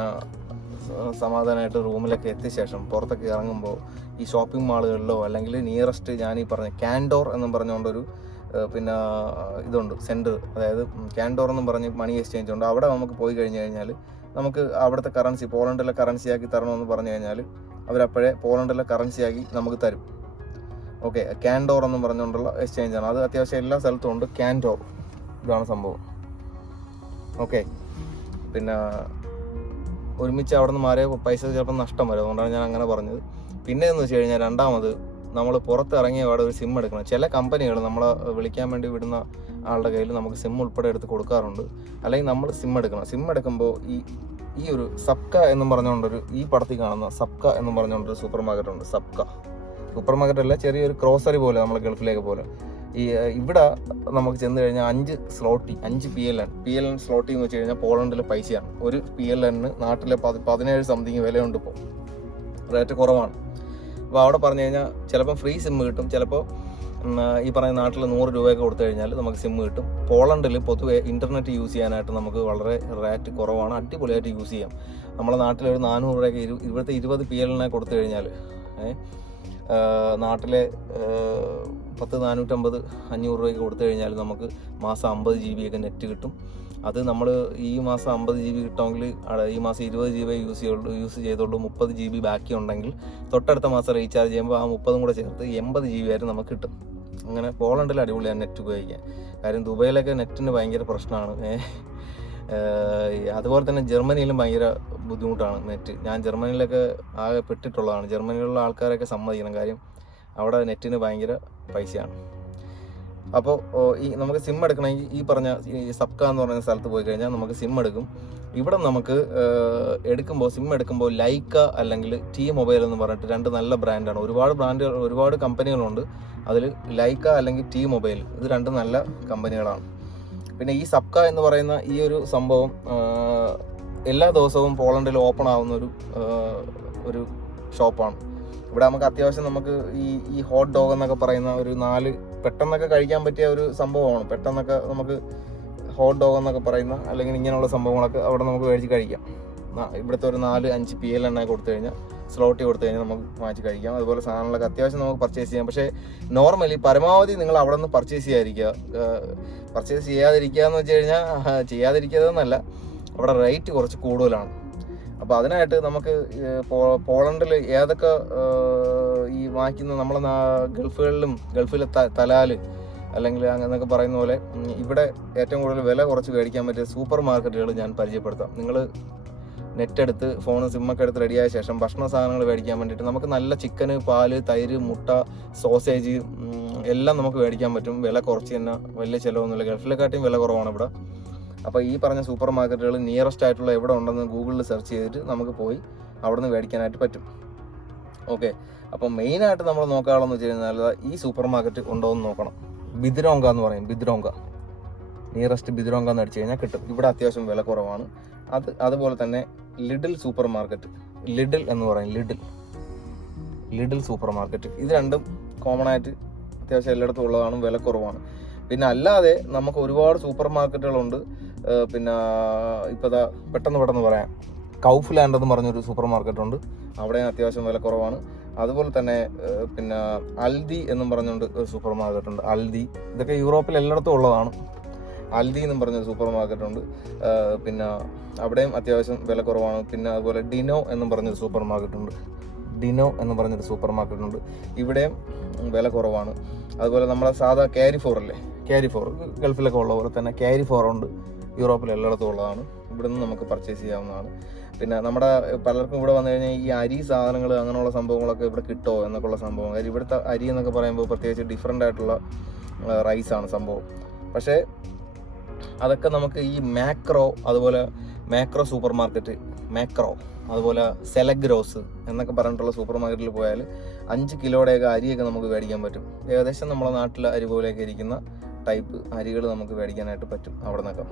സമാധാനമായിട്ട് റൂമിലൊക്കെ എത്തിയ ശേഷം പുറത്തൊക്കെ ഇറങ്ങുമ്പോൾ ഈ ഷോപ്പിംഗ് മാളുകളിലോ അല്ലെങ്കിൽ നിയറസ്റ്റ് ഞാനീ പറഞ്ഞ കാൻഡോർ എന്നും പറഞ്ഞുകൊണ്ടൊരു പിന്നെ ഇതുണ്ട് സെൻറ്റർ, അതായത് കാൻഡോർ എന്നും പറഞ്ഞ് മണി എക്സ്ചേഞ്ച് ഉണ്ട്. അവിടെ നമുക്ക് പോയി കഴിഞ്ഞ് കഴിഞ്ഞാൽ നമുക്ക് അവിടുത്തെ കറൻസി പോളണ്ടിലെ കറൻസിയാക്കി തരണമെന്ന് പറഞ്ഞു കഴിഞ്ഞാൽ അവരപ്പോഴേ പോളണ്ടിലെ കറൻസിയാക്കി നമുക്ക് തരും. ഓക്കെ, കാൻഡോർ എന്നും പറഞ്ഞുകൊണ്ടുള്ള എക്സ്ചേഞ്ചാണ്. അത് അത്യാവശ്യം എല്ലാ സ്ഥലത്തും ഉണ്ട്. കാൻഡോർ, ഇതാണ് സംഭവം. ഓക്കെ, പിന്നെ ഒരുമിച്ച് അവിടെ നിന്ന് മാറിയ പൈസ ചിലപ്പോൾ നഷ്ടം വരും. അതുകൊണ്ടാണ് ഞാൻ അങ്ങനെ പറഞ്ഞത്. പിന്നെ എന്ന് വെച്ച് കഴിഞ്ഞാൽ രണ്ടാമത് നമ്മൾ പുറത്തിറങ്ങിയ അവിടെ ഒരു സിം എടുക്കണം. ചില കമ്പനികൾ നമ്മളെ വിളിക്കാൻ വേണ്ടി വിടുന്ന ആളുടെ കയ്യിൽ നമുക്ക് സിം ഉൾപ്പെടെ എടുത്ത് കൊടുക്കാറുണ്ട്. അല്ലെങ്കിൽ നമ്മൾ സിം എടുക്കണം. സിം എടുക്കുമ്പോൾ ഈ ഒരു സബ്ക എന്നും പറഞ്ഞുകൊണ്ടൊരു, ഈ പടത്തിൽ കാണുന്ന സബ്ക എന്നും പറഞ്ഞുകൊണ്ടൊരു സൂപ്പർ മാർക്കറ്റ് ഉണ്ട്. സബ്ക സൂപ്പർ മാർക്കറ്റ് അല്ല, ചെറിയൊരു ഗ്രോസറി പോലെ, നമ്മൾ ഗൾഫിലേക്ക് പോലെ. ഇവിടെ നമുക്ക് ചെന്ന് കഴിഞ്ഞാൽ 5 PLN സ്ലോട്ടി എന്ന് വെച്ച് കഴിഞ്ഞാൽ പോളണ്ടിലെ പൈസയാണ്. ഒരു PLN നാട്ടിലെ 17 സംതിങ് വിലയുണ്ട്. ഇപ്പോൾ റേറ്റ് കുറവാണ്. അപ്പോൾ അവിടെ പറഞ്ഞു കഴിഞ്ഞാൽ ചിലപ്പോൾ ഫ്രീ സിം കിട്ടും, ചിലപ്പോൾ ഈ പറഞ്ഞ നാട്ടിൽ 100 രൂപയൊക്കെ കൊടുത്തു കഴിഞ്ഞാൽ നമുക്ക് സിം കിട്ടും. പോളണ്ടിൽ പൊതുവെ ഇൻ്റർനെറ്റ് യൂസ് ചെയ്യാനായിട്ട് നമുക്ക് വളരെ റേറ്റ് കുറവാണ്, അടിപൊളിയായിട്ട് യൂസ് ചെയ്യാം. നമ്മളെ നാട്ടിലൊരു 400 രൂപയൊക്കെ ഇവിടുത്തെ 20 PLN കൊടുത്തു കഴിഞ്ഞാൽ നാട്ടിലെ 450-500 രൂപയ്ക്ക് കൊടുത്തു കഴിഞ്ഞാൽ നമുക്ക് മാസം 50 GB ഒക്കെ നെറ്റ് കിട്ടും. അത് നമ്മൾ ഈ മാസം 50 GB കിട്ടുമെങ്കിൽ ഈ മാസം 20 GB യൂസ് ചെയ്തുള്ളൂ, 30 GB ബാക്കി ഉണ്ടെങ്കിൽ തൊട്ടടുത്ത മാസം റീചാർജ് ചെയ്യുമ്പോൾ ആ 30 കൂടെ ചേർത്ത് 80 GB ആയിട്ട് നമുക്ക് കിട്ടും. അങ്ങനെ പോളണ്ടിൽ അടിപൊളിയാണ് നെറ്റ് ഉപയോഗിക്കാൻ. കാര്യം ദുബൈയിലൊക്കെ നെറ്റിന് ഭയങ്കര പ്രശ്നമാണ്. അതുപോലെ തന്നെ ജർമ്മനിയിലും ഭയങ്കര ബുദ്ധിമുട്ടാണ് നെറ്റ്. ഞാൻ ജർമ്മനിയിലൊക്കെ ആകെ പെട്ടിട്ടുള്ളതാണ്. ജർമ്മനിയിലുള്ള ആൾക്കാരൊക്കെ സമ്മതിക്കണം, കാര്യം അവിടെ നെറ്റിന് ഭയങ്കര പൈസയാണ്. അപ്പോൾ നമുക്ക് സിം എടുക്കണമെങ്കിൽ ഈ പറഞ്ഞ സബ്ക എന്ന് പറയുന്ന സ്ഥലത്ത് പോയി കഴിഞ്ഞാൽ നമുക്ക് സിം എടുക്കും. ഇവിടെ നമുക്ക് സിം എടുക്കുമ്പോൾ ലൈക്ക അല്ലെങ്കിൽ ടി മൊബൈൽ എന്ന് പറഞ്ഞിട്ട് 2 നല്ല ബ്രാൻഡാണ്. ഒരുപാട് കമ്പനികളുണ്ട്. അതിൽ ലൈക്ക അല്ലെങ്കിൽ ടി മൊബൈൽ, ഇത് 2 നല്ല കമ്പനികളാണ്. പിന്നെ ഈ സബ്ക എന്ന് പറയുന്ന ഈ ഒരു സംഭവം എല്ലാ ദിവസവും പോളണ്ടിൽ ഓപ്പൺ ആവുന്ന ഒരു ഷോപ്പാണ്. ഇവിടെ നമുക്ക് അത്യാവശ്യം നമുക്ക് ഈ ഹോട്ട് ഡോഗ് എന്നൊക്കെ പറയുന്ന ഒരു 4 പെട്ടെന്നൊക്കെ കഴിക്കാൻ പറ്റിയ ഒരു സംഭവമാണ്. പെട്ടെന്നൊക്കെ നമുക്ക് ഹോട്ട് ഡോഗ് എന്നൊക്കെ പറയുന്ന അല്ലെങ്കിൽ ഇങ്ങനെയുള്ള സംഭവങ്ങളൊക്കെ അവിടെ നമുക്ക് മേടിച്ച് കഴിക്കാം. ഇവിടുത്തെ ഒരു 4-5 PL കൊടുത്തു കഴിഞ്ഞാൽ, സ്ലോട്ടി കൊടുത്തു കഴിഞ്ഞാൽ നമുക്ക് വാങ്ങിച്ച് കഴിക്കാം. അതുപോലെ സാധനങ്ങളൊക്കെ അത്യാവശ്യം നമുക്ക് പർച്ചേസ് ചെയ്യാം. പക്ഷേ നോർമലി പരമാവധി നിങ്ങൾ അവിടെ നിന്ന് പർച്ചേസ് ചെയ്യാതിരിക്കുക എന്ന് വെച്ച് കഴിഞ്ഞാൽ ചെയ്യാതിരിക്കാതെന്നല്ല, അവിടെ റേറ്റ് കുറച്ച് കൂടുതലാണ്. അപ്പോൾ അതിനായിട്ട് നമുക്ക് പോളണ്ടിൽ ഏതൊക്കെ ഈ വാങ്ങിക്കുന്ന നമ്മളെ ഗൾഫിലെ തലാൽ അല്ലെങ്കിൽ അങ്ങനെയൊക്കെ പറയുന്ന പോലെ ഇവിടെ ഏറ്റവും കൂടുതൽ വില കുറച്ച് മേടിക്കാൻ പറ്റിയ സൂപ്പർ മാർക്കറ്റുകൾ ഞാൻ പരിചയപ്പെടുത്താം. നിങ്ങൾ നെറ്റ് എടുത്ത് സിമ്മൊക്കെ എടുത്ത് റെഡിയായ ശേഷം ഭക്ഷണ സാധനങ്ങൾ മേടിക്കാൻ വേണ്ടിയിട്ട് നമുക്ക് നല്ല ചിക്കന്, പാല്, തൈര്, മുട്ട, സോസേജ് എല്ലാം നമുക്ക് മേടിക്കാൻ പറ്റും. വില കുറച്ച് തന്നെ, വലിയ ചിലവൊന്നുമില്ല. ഗൾഫിലെക്കാട്ടിയും വില കുറവാണ് ഇവിടെ. അപ്പോൾ ഈ പറഞ്ഞ സൂപ്പർ മാർക്കറ്റുകൾ നിയറസ്റ്റ് ആയിട്ടുള്ള എവിടെ ഉണ്ടെന്ന് ഗൂഗിളിൽ സെർച്ച് ചെയ്തിട്ട് നമുക്ക് പോയി അവിടെ നിന്ന് മേടിക്കാനായിട്ട് പറ്റും. ഓക്കെ, അപ്പോൾ മെയിനായിട്ട് നമ്മൾ നോക്കാനുള്ളതെന്ന് വെച്ച് കഴിഞ്ഞാൽ ഈ സൂപ്പർ മാർക്കറ്റ് ഉണ്ടോ എന്ന് നോക്കണം. ബിദ്രോങ്ക എന്ന് പറയും, നിയറസ്റ്റ് ബിദ്രോങ്ക എന്ന് അടിച്ചു കഴിഞ്ഞാൽ കിട്ടും. ഇവിടെ അത്യാവശ്യം വില കുറവാണ്. അതുപോലെ തന്നെ ലിഡിൽ സൂപ്പർ മാർക്കറ്റ്, ലിഡിൽ എന്ന് പറയും, ലിഡിൽ സൂപ്പർ മാർക്കറ്റ്, ഇത് 2 കോമൺ ആയിട്ട് അത്യാവശ്യം എല്ലായിടത്തും ഉള്ളതാണ്, വില കുറവാണ്. പിന്നെ അല്ലാതെ നമുക്ക് ഒരുപാട് സൂപ്പർ മാർക്കറ്റുകളുണ്ട്. പിന്നെ ഇപ്പോൾ പെട്ടെന്ന് പറയാം, കൗഫ്ലാൻഡ് എന്ന് പറഞ്ഞൊരു സൂപ്പർ മാർക്കറ്റ് ഉണ്ട്, അവിടെ അത്യാവശ്യം വില കുറവാണ്. അതുപോലെ തന്നെ പിന്നെ അൽദി എന്നും പറഞ്ഞുകൊണ്ട് ഒരു സൂപ്പർ മാർക്കറ്റ് ഉണ്ട്. അൽദി, ഇതൊക്കെ യൂറോപ്പിൽ എല്ലായിടത്തും ഉള്ളതാണ്. അൽദി എന്നും പറഞ്ഞൊരു സൂപ്പർ മാർക്കറ്റ് ഉണ്ട്. പിന്നെ അവിടെയും അത്യാവശ്യം വില കുറവാണ്. പിന്നെ അതുപോലെ ഡിനോ എന്നും പറഞ്ഞൊരു സൂപ്പർ മാർക്കറ്റ് ഉണ്ട്. ഇവിടെയും വില കുറവാണ്. അതുപോലെ നമ്മളെ സാധാ ക്യാരിഫോർ ഗൾഫിലൊക്കെ ഉള്ള പോലെ തന്നെ ക്യാരിഫോർ ഉണ്ട്, യൂറോപ്പിൽ എല്ലായിടത്തും ഉള്ളതാണ്. ഇവിടെ നിന്ന് നമുക്ക് പർച്ചേസ് ചെയ്യാവുന്നതാണ്. പിന്നെ നമ്മുടെ പലർക്കും ഇവിടെ വന്നു കഴിഞ്ഞാൽ ഈ അരി സാധനങ്ങൾ അങ്ങനെയുള്ള സംഭവങ്ങളൊക്കെ ഇവിടെ കിട്ടുമോ എന്നൊക്കെയുള്ള സംഭവം. കാര്യം ഇവിടുത്തെ അരി എന്നൊക്കെ പറയുമ്പോൾ പ്രത്യേകിച്ച് ഡിഫറെൻ്റ് ആയിട്ടുള്ള റൈസാണ് സംഭവം. പക്ഷേ അതൊക്കെ നമുക്ക് ഈ മാക്രോ സൂപ്പർ മാർക്കറ്റ്, അതുപോലെ സെലഗ്രോസ് എന്നൊക്കെ പറഞ്ഞിട്ടുള്ള സൂപ്പർ മാർക്കറ്റിൽ പോയാൽ 5 കിലോയുടെയൊക്കെ അരിയൊക്കെ നമുക്ക് മേടിക്കാൻ പറ്റും. ഏകദേശം നമ്മളെ നാട്ടിലെ അരി പോലെയൊക്കെ ഇരിക്കുന്ന ടൈപ്പ് അരികൾ നമുക്ക് മേടിക്കാനായിട്ട് പറ്റും അവിടെ നിന്നൊക്കെ.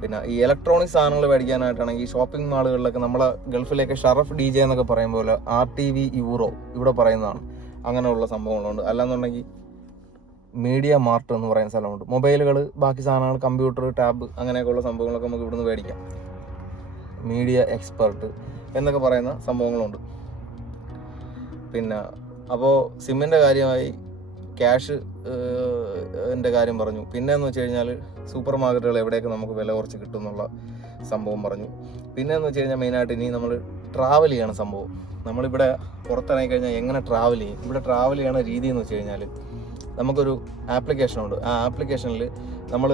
പിന്നെ ഈ ഇലക്ട്രോണിക് സാധനങ്ങൾ മേടിക്കാനായിട്ടാണെങ്കിൽ ഷോപ്പിംഗ് മാളുകളിലൊക്കെ നമ്മളെ ഗൾഫിലേക്ക് ഷറഫ് DJ എന്നൊക്കെ പറയുമ്പോൾ പോലെ RTV യൂറോ ഇവിടെ പറയുന്നതാണ്. അങ്ങനെയുള്ള സംഭവങ്ങളുണ്ട്. അല്ലാന്നുണ്ടെങ്കിൽ മീഡിയ മാർട്ട് എന്ന് പറയുന്ന സ്ഥലമുണ്ട്. മൊബൈലുകൾ, ബാക്കി സാധനങ്ങൾ, കമ്പ്യൂട്ടർ, ടാബ് അങ്ങനെയൊക്കെയുള്ള സംഭവങ്ങളൊക്കെ നമുക്ക് ഇവിടുന്ന് മേടിക്കാം. മീഡിയ എക്സ്പെർട്ട് എന്നൊക്കെ പറയുന്ന സംഭവങ്ങളുണ്ട്. പിന്നെ അപ്പോൾ സിമ്മിൻ്റെ കാര്യമായി, ക്യാഷ് എൻ്റെ കാര്യം പറഞ്ഞു. പിന്നെ എന്ന് വെച്ച് കഴിഞ്ഞാൽ സൂപ്പർ മാർക്കറ്റുകൾ എവിടെയൊക്കെ നമുക്ക് വില കുറച്ച് കിട്ടും എന്നുള്ള സംഭവം പറഞ്ഞു. പിന്നെ എന്ന് വെച്ച് കഴിഞ്ഞാൽ മെയിനായിട്ട് ഇനി നമ്മൾ ട്രാവൽ ചെയ്യണ സംഭവം. നമ്മളിവിടെ പുറത്തിറങ്ങി കഴിഞ്ഞാൽ എങ്ങനെ ട്രാവൽ ചെയ്യും? ഇവിടെ ട്രാവൽ ചെയ്യണ രീതി എന്ന് വെച്ച് കഴിഞ്ഞാൽ നമുക്കൊരു ആപ്ലിക്കേഷനുണ്ട്. ആ ആപ്ലിക്കേഷനിൽ നമ്മൾ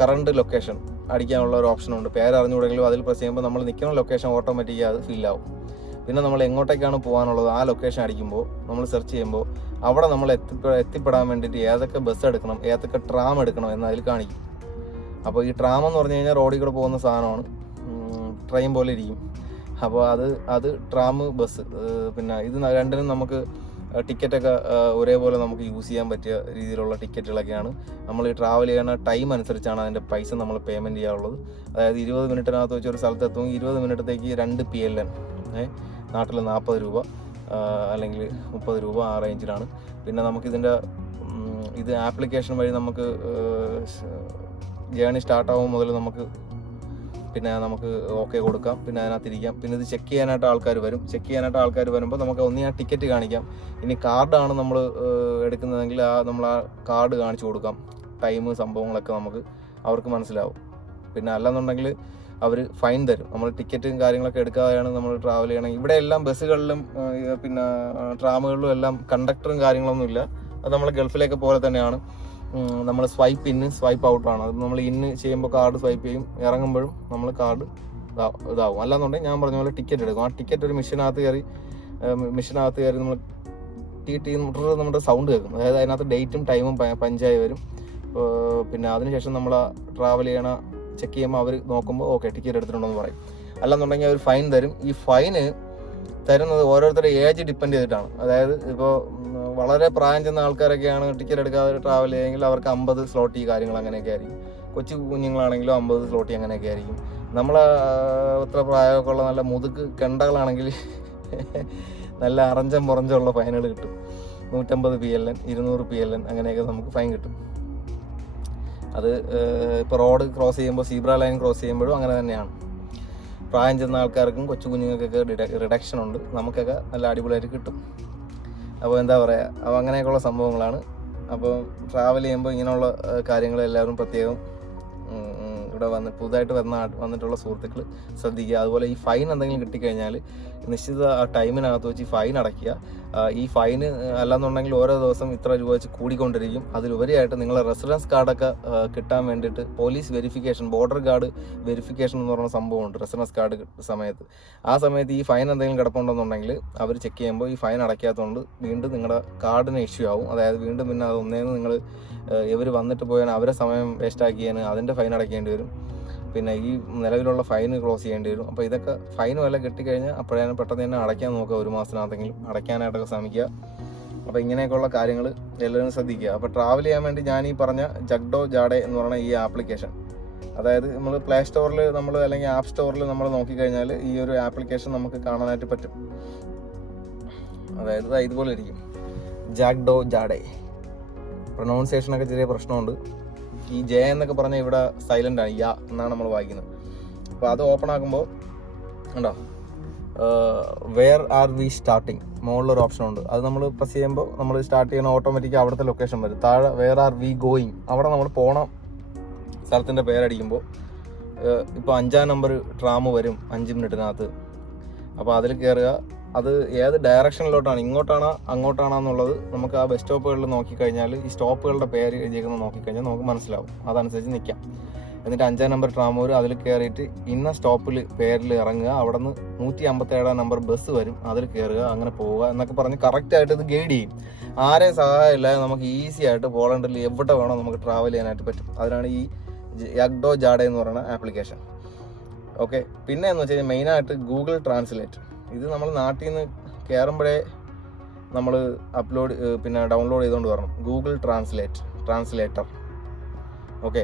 കറണ്ട് ലൊക്കേഷൻ അടിക്കാനുള്ള ഒരു ഓപ്ഷനുണ്ട്. പേരറിഞ്ഞുകൂടെങ്കിലും അതിൽ പ്രസ് ചെയ്യുമ്പോൾ നമ്മൾ നിൽക്കുന്ന ലൊക്കേഷൻ ഓട്ടോമാറ്റിക്കായി അത് ഫില്ലാവും. പിന്നെ നമ്മൾ എങ്ങോട്ടേക്കാണ് പോകാനുള്ളത് ആ ലൊക്കേഷൻ അടിക്കുമ്പോൾ നമ്മൾ സെർച്ച് ചെയ്യുമ്പോൾ അവിടെ നമ്മൾ എത്തിപ്പെടാൻ വേണ്ടിയിട്ട് ഏതൊക്കെ ബസ് എടുക്കണം, ഏതൊക്കെ ട്രാം എടുക്കണം എന്ന് അതിൽ കാണിക്കും. അപ്പോൾ ഈ ട്രാം എന്ന് പറഞ്ഞു കഴിഞ്ഞാൽ റോഡിൽ കൂടെ പോകുന്ന സാധനമാണ്, ട്രെയിൻ പോലെ ഇരിക്കും. അപ്പോൾ അത് ട്രാം, ബസ്. പിന്നെ ഇത് 2നും നമുക്ക് ടിക്കറ്റൊക്കെ ഒരേപോലെ നമുക്ക് യൂസ് ചെയ്യാൻ പറ്റിയ രീതിയിലുള്ള ടിക്കറ്റുകളൊക്കെയാണ്. നമ്മൾ ഈ ട്രാവൽ ചെയ്യുന്ന ടൈം അനുസരിച്ചാണ് അതിൻ്റെ പൈസ നമ്മൾ പേയ്മെൻറ്റ് ചെയ്യാറുള്ളത്. അതായത് 20 മിനിറ്റിനകത്ത് വെച്ച് ഒരു സ്ഥലത്ത് എത്തും. 20 മിനിറ്റത്തേക്ക് 2 PLN, നാട്ടിൽ 40 രൂപ അല്ലെങ്കിൽ 30 രൂപ, ആ റേഞ്ചിലാണ്. പിന്നെ നമുക്കിതിൻ്റെ ഇത് ആപ്ലിക്കേഷൻ വഴി നമുക്ക് ജേണി സ്റ്റാർട്ടാകുമ്പോൾ മുതൽ നമുക്ക് പിന്നെ നമുക്ക് ഓക്കെ കൊടുക്കാം, പിന്നെ അതിനകത്തിരിക്കാം. പിന്നെ ഇത് ചെക്ക് ചെയ്യാനായിട്ട് ആൾക്കാർ വരും. ചെക്ക് ചെയ്യാനായിട്ട് ആൾക്കാർ വരുമ്പോൾ നമുക്ക് ഒന്ന് ഞാൻ ടിക്കറ്റ് കാണിക്കാം. ഇനി കാർഡാണ് നമ്മൾ എടുക്കുന്നതെങ്കിൽ നമ്മൾ ആ കാർഡ് കാണിച്ചു കൊടുക്കാം. ടൈം സംഭവങ്ങളൊക്കെ നമുക്ക് അവർക്ക് മനസ്സിലാവും. പിന്നെ അല്ലെന്നുണ്ടെങ്കിൽ അവർ ഫൈൻ തരും. നമ്മൾ ടിക്കറ്റും കാര്യങ്ങളൊക്കെ എടുക്കാതെയാണ് നമ്മൾ ട്രാവൽ ചെയ്യണമെങ്കിൽ. ഇവിടെ എല്ലാം ബസ്സുകളിലും പിന്നെ ട്രാമുകളിലും എല്ലാം കണ്ടക്ടറും കാര്യങ്ങളൊന്നും ഇല്ല. അത് നമ്മൾ ഗൾഫിലേക്ക് പോലെ തന്നെയാണ്. നമ്മൾ സ്വൈപ്പ് ഇന്ന് സ്വൈപ്പ് ഔട്ടാണ്. അത് നമ്മൾ ഇന്ന് ചെയ്യുമ്പോൾ കാർഡ് സ്വൈപ്പ് ചെയ്യും, ഇറങ്ങുമ്പോഴും നമ്മൾ കാർഡ് ഇതാവും. അല്ലാന്നുണ്ടെങ്കിൽ ഞാൻ പറഞ്ഞ പോലെ ടിക്കറ്റ് എടുക്കും. ആ ടിക്കറ്റ് ഒരു മിഷനകത്ത് കയറി നമ്മൾ ടി നമ്മുടെ സൗണ്ട് കേൾക്കും. അതായത് അതിനകത്ത് ഡേറ്റും ടൈമും പഞ്ചായി വരും. പിന്നെ അതിനുശേഷം നമ്മൾ ട്രാവൽ ചെയ്യണ ചെക്ക് ചെയ്യുമ്പോൾ അവർ നോക്കുമ്പോൾ ഓക്കെ ടിക്കറ്റ് എടുത്തിട്ടുണ്ടെന്ന് പറയും. അല്ലെന്നുണ്ടെങ്കിൽ അവർ ഫൈൻ തരും. ഈ ഫൈന് തരുന്നത് ഓരോരുത്തരുടെ ഏജ് ഡിപ്പെൻഡ് ചെയ്തിട്ടാണ്. അതായത് ഇപ്പോൾ വളരെ പ്രായം ചെന്ന ആൾക്കാരൊക്കെയാണ് ടിക്കറ്റ് എടുക്കാതെ ട്രാവൽ ചെയ്യുമെങ്കിൽ അവർക്ക് 50 സ്ലോട്ടി കാര്യങ്ങൾ അങ്ങനെയൊക്കെ ആയിരിക്കും. കൊച്ചു കുഞ്ഞുങ്ങളാണെങ്കിലും 50 സ്ലോട്ടി അങ്ങനെയൊക്കെ ആയിരിക്കും. നമ്മളെ എത്ര പ്രായമൊക്കെ ഉള്ള നല്ല മുതുക്ക് കെണ്ടകളാണെങ്കിൽ നല്ല അറഞ്ചം പുറഞ്ചുള്ള ഫൈനുകൾ കിട്ടും. 150 PLN 200 PLN അങ്ങനെയൊക്കെ നമുക്ക് ഫൈൻ കിട്ടും. അത് ഇപ്പോൾ റോഡ് ക്രോസ് ചെയ്യുമ്പോൾ സീബ്ര ലൈൻ ക്രോസ് ചെയ്യുമ്പോഴും അങ്ങനെ തന്നെയാണ്. പ്രായം ചെന്ന ആൾക്കാർക്കും കൊച്ചു കുഞ്ഞുങ്ങൾക്കൊക്കെ റിഡക്ഷൻ ഉണ്ട്. നമുക്കൊക്കെ നല്ല അടിപൊളിയായിട്ട് കിട്ടും. അപ്പോൾ എന്താ പറയുക, അപ്പോൾ അങ്ങനെയൊക്കെയുള്ള സംഭവങ്ങളാണ്. അപ്പോൾ ട്രാവൽ ചെയ്യുമ്പോൾ ഇങ്ങനെയുള്ള കാര്യങ്ങൾ എല്ലാവരും പ്രത്യേകം ഇവിടെ പുതുതായിട്ട് വന്നിട്ടുള്ള സുഹൃത്തുക്കൾ ശ്രദ്ധിക്കുക. അതുപോലെ ഈ ഫൈൻ എന്തെങ്കിലും കിട്ടിക്കഴിഞ്ഞാൽ നിശ്ചിത ആ ടൈമിനകത്ത് വെച്ച് ഈ ഫൈൻ അടയ്ക്കുക. ഈ ഫൈന് അല്ലാന്നുണ്ടെങ്കിൽ ഓരോ ദിവസം ഇത്ര രൂപ വെച്ച് കൂടിക്കൊണ്ടിരിക്കും. അതിലുപരിയായിട്ട് നിങ്ങളെ റെസിഡൻസ് കാർഡൊക്കെ കിട്ടാൻ വേണ്ടിയിട്ട് police verification, border guard verification എന്ന് പറയുന്ന സംഭവമുണ്ട് റെസിഡൻസ് കാർഡ് സമയത്ത്. ആ സമയത്ത് ഈ ഫൈൻ എന്തെങ്കിലും കിടപ്പുണ്ടെന്നുണ്ടെങ്കിൽ അവർ ചെക്ക് ചെയ്യുമ്പോൾ ഈ ഫൈൻ അടയ്ക്കാത്തതുകൊണ്ട് വീണ്ടും നിങ്ങളുടെ കാർഡിന് ഇഷ്യൂ ആവും. അതായത് വീണ്ടും പിന്നെ അത് ഒന്നേന്ന് നിങ്ങൾ ഇവർ വന്നിട്ട് പോയാൽ അവരെ സമയം വേസ്റ്റാക്കിയാൽ അതിൻ്റെ ഫൈൻ അടയ്ക്കേണ്ടി വരും. പിന്നെ ഈ നിലവിലുള്ള ഫൈന് ക്ലോസ് ചെയ്യേണ്ടി വരും. അപ്പോൾ ഇതൊക്കെ ഫൈന് വല്ല കിട്ടിക്കഴിഞ്ഞാൽ അപ്പോഴാണ് പെട്ടെന്ന് തന്നെ അടയ്ക്കാൻ നോക്കുക. 1 മാസത്തിനകത്തെങ്കിലും അടയ്ക്കാനായിട്ടൊക്കെ ശ്രമിക്കുക. അപ്പോൾ ഇങ്ങനെയൊക്കെയുള്ള കാര്യങ്ങൾ എല്ലാവരും ശ്രദ്ധിക്കുക. അപ്പോൾ ട്രാവൽ ചെയ്യാൻ വേണ്ടി ഞാൻ ഈ പറഞ്ഞ ജഗ്ഡോ ജാഡെ എന്ന് പറയുന്ന ഈ ആപ്ലിക്കേഷൻ, അതായത് നമ്മൾ പ്ലേ സ്റ്റോറിൽ അല്ലെങ്കിൽ ആപ്പ് സ്റ്റോറിൽ നമ്മൾ നോക്കിക്കഴിഞ്ഞാൽ ഈ ഒരു ആപ്ലിക്കേഷൻ നമുക്ക് കാണാനായിട്ട് പറ്റും. അതായത് ഇതുപോലെ ഇരിക്കും, ജഗ്ഡോ ജാഡെ. പ്രൊനൗൺസിയേഷനൊക്കെ ചെറിയ പ്രശ്നമുണ്ട്. ഈ ജെ എന്നൊക്കെ പറഞ്ഞാൽ ഇവിടെ സൈലൻ്റ് ആണ്, യാ എന്നാണ് നമ്മൾ വായിക്കുന്നത്. അപ്പോൾ അത് ഓപ്പൺ ആക്കുമ്പോൾ ഉണ്ടോ, വെയർ ആർ വി സ്റ്റാർട്ടിങ് മുകളിലൊരു ഓപ്ഷൻ ഉണ്ട്. അത് നമ്മൾ പ്രസ് ചെയ്യുമ്പോൾ നമ്മൾ സ്റ്റാർട്ട് ചെയ്യണ ഓട്ടോമാറ്റിക് അവിടുത്തെ ലൊക്കേഷൻ വരും. താഴെ വെയർ ആർ വി ഗോയിങ്, അവിടെ നമ്മൾ പോണ സ്ഥലത്തിൻ്റെ പേരടിക്കുമ്പോൾ ഇപ്പോൾ 5ാം നമ്പർ ട്രാമ് വരും 5 മിനിറ്റിനകത്ത്. അപ്പോൾ അതിൽ കയറുക. അത് ഏത് ഡയറക്ഷനിലോട്ടാണ്, ഇങ്ങോട്ടാണോ അങ്ങോട്ടാണോ എന്നുള്ളത് നമുക്ക് ആ ബസ് സ്റ്റോപ്പുകളിൽ നോക്കിക്കഴിഞ്ഞാൽ ഈ സ്റ്റോപ്പുകളുടെ പേര് എഴുതിയേക്കുന്നത് നോക്കിക്കഴിഞ്ഞാൽ നമുക്ക് മനസ്സിലാവും. അതനുസരിച്ച് നിൽക്കാം. എന്നിട്ട് 5ാം നമ്പർ ട്രാം വരും. അതിൽ കയറിയിട്ട് ഇന്ന സ്റ്റോപ്പിൽ പേരിൽ ഇറങ്ങുക. അവിടെ നിന്ന് 157ാം നമ്പർ ബസ് വരും, അതിൽ കയറുക, അങ്ങനെ പോവുക എന്നൊക്കെ പറഞ്ഞ് കറക്റ്റായിട്ട് ഇത് ഗൈഡ് ചെയ്യും. ആരെയും സഹായമില്ലാതെ നമുക്ക് ഈസി ആയിട്ട് പോളണ്ടിൽ എവിടെ വേണോ നമുക്ക് ട്രാവൽ ചെയ്യാനായിട്ട് പറ്റും. അതിനാണ് ഈ ജഗ്ഡോ ജാഡെ എന്ന് പറയുന്ന ആപ്ലിക്കേഷൻ. ഓക്കെ, പിന്നെ എന്ന് വെച്ച് കഴിഞ്ഞാൽ മെയിനായിട്ട് ഗൂഗിൾ ട്രാൻസ്ലേറ്റ്. ഇത് നമ്മൾ നാട്ടിൽ നിന്ന് കയറുമ്പോഴേ നമ്മൾ ഡൗൺലോഡ് ചെയ്തുകൊണ്ട് വരണം ഗൂഗിൾ ട്രാൻസ്ലേറ്റർ. ഓക്കെ,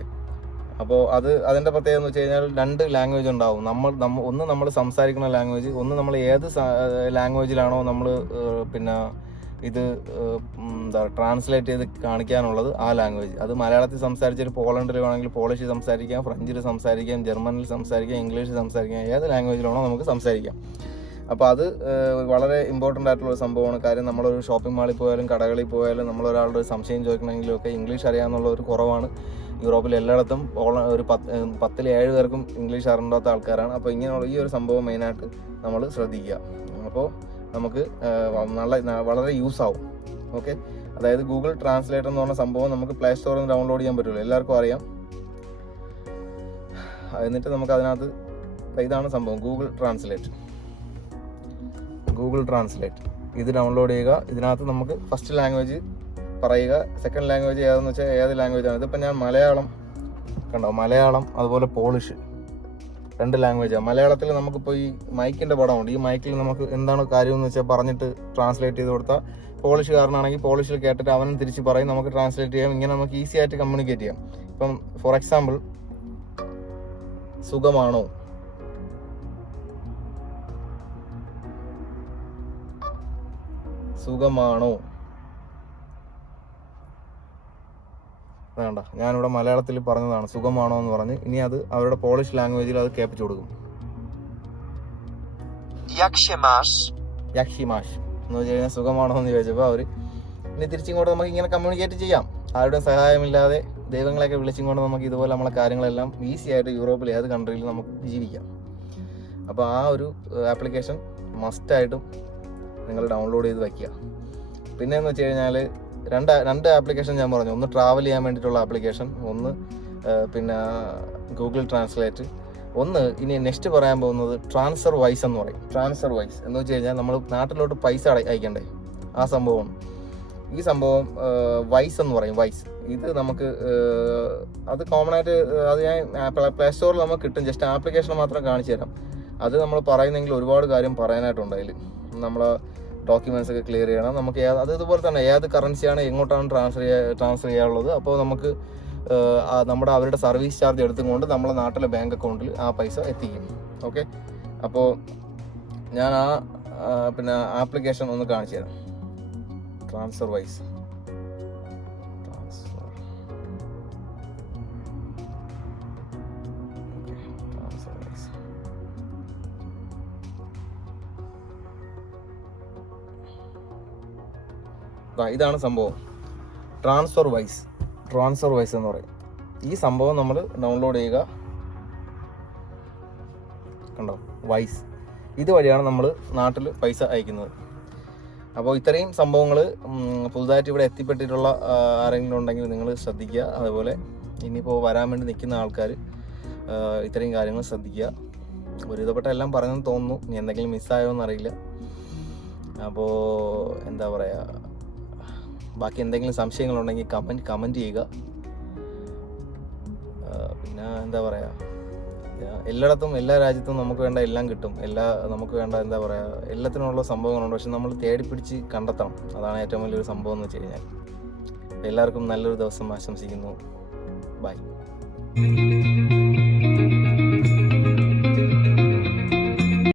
അപ്പോൾ അതിൻ്റെ പ്രത്യേകത എന്ന് വെച്ച് കഴിഞ്ഞാൽ 2 ലാംഗ്വേജ് ഉണ്ടാവും. ഒന്ന് നമ്മൾ സംസാരിക്കുന്ന ലാംഗ്വേജ്, ഒന്ന് നമ്മൾ ഏത് ലാംഗ്വേജിലാണോ നമ്മൾ ഇത് ട്രാൻസ്ലേറ്റ് ചെയ്ത് കാണിക്കാനുള്ളത് ആ ലാംഗ്വേജ്. അത് മലയാളത്തിൽ സംസാരിച്ചാൽ പോളണ്ടിൽ വേണമെങ്കിൽ പോളിഷിൽ സംസാരിക്കാം, ഫ്രഞ്ചിൽ സംസാരിക്കാം, ജർമ്മനിൽ സംസാരിക്കാം, ഇംഗ്ലീഷിൽ സംസാരിക്കാം, ഏത് ലാംഗ്വേജിലാണോ നമുക്ക് സംസാരിക്കാം. അപ്പോൾ അത് വളരെ ഇമ്പോർട്ടൻ്റ് ആയിട്ടുള്ള സംഭവമാണ്. കാര്യം നമ്മളൊരു ഷോപ്പിംഗ് മാളിൽ പോയാലും കടകളിൽ പോയാലും നമ്മളൊരാളുടെ ഒരു സംശയം ചോദിക്കണമെങ്കിലും ഒക്കെ ഇംഗ്ലീഷ് അറിയാമെന്നുള്ള ഒരു കുറവാണ്. യൂറോപ്പിൽ എല്ലായിടത്തും ഒരു 10ൽ 7 പേർക്കും ഇംഗ്ലീഷ് അറിയാത്ത ആൾക്കാരാണ്. അപ്പോൾ ഇങ്ങനെയുള്ള ഈ ഒരു സംഭവം മെയിനായിട്ട് നമ്മൾ ശ്രദ്ധിക്കുക. അപ്പോൾ നമുക്ക് വളരെ യൂസ് ആവും. ഓക്കെ, അതായത് ഗൂഗിൾ ട്രാൻസ്ലേറ്റർ എന്ന് പറഞ്ഞ സംഭവം നമുക്ക് പ്ലേ സ്റ്റോറിൽ നിന്ന് ഡൗൺലോഡ് ചെയ്യാൻ പറ്റുള്ളൂ, എല്ലാവർക്കും അറിയാം. എന്നിട്ട് നമുക്ക് അതിനകത്ത് ഇതാണ് സംഭവം, ഗൂഗിൾ ട്രാൻസ്ലേറ്റ്. ഇത് ഡൗൺലോഡ് ചെയ്യുക. ഇതിനകത്ത് നമുക്ക് ഫസ്റ്റ് ലാംഗ്വേജ് പറയുക, സെക്കൻഡ് ലാംഗ്വേജ് ഏതെന്ന് വെച്ചാൽ ഏത് ലാംഗ്വേജാണ്. ഇതിപ്പോൾ ഞാൻ മലയാളം അതുപോലെ പോളിഷ് 2 ലാംഗ്വേജാണ്. മലയാളത്തിൽ നമുക്കിപ്പോൾ ഈ മൈക്കിൻ്റെ പടമുണ്ട്. ഈ മൈക്കിൽ നമുക്ക് എന്താണ് കാര്യം എന്ന് വെച്ചാൽ പറഞ്ഞിട്ട് ട്രാൻസ്ലേറ്റ് ചെയ്ത് കൊടുത്താൽ പോളിഷുകാരനാണെങ്കിൽ പോളിഷിൽ കേട്ടിട്ട് അവനും തിരിച്ച് പറയും, നമുക്ക് ട്രാൻസ്ലേറ്റ് ചെയ്യാം. ഇങ്ങനെ നമുക്ക് ഈസി ആയിട്ട് കമ്മ്യൂണിക്കേറ്റ് ചെയ്യാം. ഇപ്പം ഫോർ എക്സാമ്പിൾ, സുഖമാണോ, വേണ്ട, ഞാനിവിടെ മലയാളത്തിൽ പറഞ്ഞതാണ് സുഖമാണോ എന്ന് പറഞ്ഞ്. ഇനി അത് അവരുടെ പോളിഷ് ലാംഗ്വേജിൽ അത് കേൾപ്പിച്ചു കൊടുക്കും. യാക്ഷിമാഷ് എന്ന് വെച്ച് കഴിഞ്ഞാൽ സുഖമാണോ എന്ന് ചോദിച്ചപ്പോൾ അവർ ഇനി തിരിച്ചിങ്ങോട്ട് നമുക്ക് ഇങ്ങനെ കമ്മ്യൂണിക്കേറ്റ് ചെയ്യാം. ആരുടെ സഹായമില്ലാതെ ദൈവങ്ങളെയൊക്കെ വിളിച്ചുകൊണ്ട് നമുക്ക് ഇതുപോലെ നമ്മളെ കാര്യങ്ങളെല്ലാം ഈസി ആയിട്ട് യൂറോപ്പിൽ ഏത് കൺട്രിയിലും നമുക്ക് ജീവിക്കാം. അപ്പോൾ ആ ഒരു ആപ്ലിക്കേഷൻ മസ്റ്റായിട്ടും നിങ്ങൾ ഡൗൺലോഡ് ചെയ്ത് വയ്ക്കുക. പിന്നെ എന്ന് വെച്ച് കഴിഞ്ഞാൽ രണ്ട് ആപ്ലിക്കേഷൻ ഞാൻ പറഞ്ഞു. ഒന്ന് ട്രാവൽ ചെയ്യാൻ വേണ്ടിയിട്ടുള്ള ആപ്ലിക്കേഷൻ, ഒന്ന് പിന്നെ ഗൂഗിൾ ട്രാൻസ്ലേറ്റ്, ഒന്ന് ഇനി നെക്സ്റ്റ് പറയാൻ പോകുന്നത് ട്രാൻസ്ഫർ വൈസ് എന്ന് പറയും. ട്രാൻസ്ഫർ വൈസ് എന്ന് വെച്ച് കഴിഞ്ഞാൽ നമ്മൾ നാട്ടിലോട്ട് പൈസ അയക്കണ്ടേ, ആ സംഭവമാണ്. ഈ സംഭവം വൈസ് എന്ന് പറയും. വൈസ് ഇത് നമുക്ക് അത് കോമൺ ആയിട്ട് അത് ഞാൻ പ്ലേ സ്റ്റോറിൽ നമുക്ക് കിട്ടും. ജസ്റ്റ് ആപ്ലിക്കേഷൻ മാത്രം കാണിച്ചു തരാം. അത് നമ്മൾ പറയുന്നെങ്കിൽ ഒരുപാട് കാര്യം പറയാനായിട്ടുണ്ട്. അതിൽ നമ്മളെ ഡോക്യുമെന്റ്സ് ഒക്കെ ക്ലിയർ ചെയ്യണം. നമുക്ക് അത് ഇതുപോലെ തന്നെ ഏത് കറൻസിയാണ് എങ്ങോട്ടാണ് ട്രാൻസ്ഫർ ചെയ്യാനുള്ളത്. അപ്പോൾ നമുക്ക് അവരുടെ സർവീസ് ചാർജ് എടുത്തുകൊണ്ട് നമ്മളെ നാട്ടിലെ ബാങ്ക് അക്കൗണ്ടിൽ ആ പൈസ എത്തിക്കും. ഓക്കെ, അപ്പോൾ ഞാൻ പിന്നെ ആപ്ലിക്കേഷൻ ഒന്ന് കാണിച്ചു തരാം. ട്രാൻസ്ഫർ വൈസ് ഇതാണ് സംഭവം. ട്രാൻസ്ഫർ വൈസ് എന്ന് പറയും. ഈ സംഭവം നമ്മൾ ഡൗൺലോഡ് ചെയ്യുക. കണ്ടോ, വൈസ്. ഇതുവഴിയാണ് നമ്മൾ നാട്ടിൽ പൈസ അയക്കുന്നത്. അപ്പോൾ ഇത്രയും സംഭവങ്ങൾ പുതുതായിട്ട് ഇവിടെ എത്തിപ്പെട്ടിട്ടുള്ള ആരെങ്കിലും ഉണ്ടെങ്കിൽ നിങ്ങൾ ശ്രദ്ധിക്കുക. അതുപോലെ ഇനിയിപ്പോൾ വരാൻ വേണ്ടി നിൽക്കുന്ന ആൾക്കാർ ഇത്രയും കാര്യങ്ങൾ ശ്രദ്ധിക്കുക. ഒരുവിധപ്പെട്ട എല്ലാം പറഞ്ഞെന്ന് തോന്നുന്നു. ഇനി എന്തെങ്കിലും മിസ്സായോ എന്നറിയില്ല. അപ്പോൾ എന്താ പറയുക, ബാക്കി എന്തെങ്കിലും സംശയങ്ങളുണ്ടെങ്കിൽ കമൻറ്റ് ചെയ്യുക. പിന്നെ എന്താ പറയുക, എല്ലായിടത്തും എല്ലാ രാജ്യത്തും നമുക്ക് വേണ്ട എല്ലാം കിട്ടും. നമുക്ക് വേണ്ട എന്താ പറയുക, എല്ലാത്തിനുള്ള സംഭവങ്ങളുണ്ട്. പക്ഷെ നമ്മൾ തേടിപ്പിടിച്ച് കണ്ടെത്തണം. അതാണ് ഏറ്റവും വലിയൊരു സംഭവം എന്ന് വെച്ച് കഴിഞ്ഞാൽ. എല്ലാവർക്കും നല്ലൊരു ദിവസം ആശംസിക്കുന്നു. ബൈ.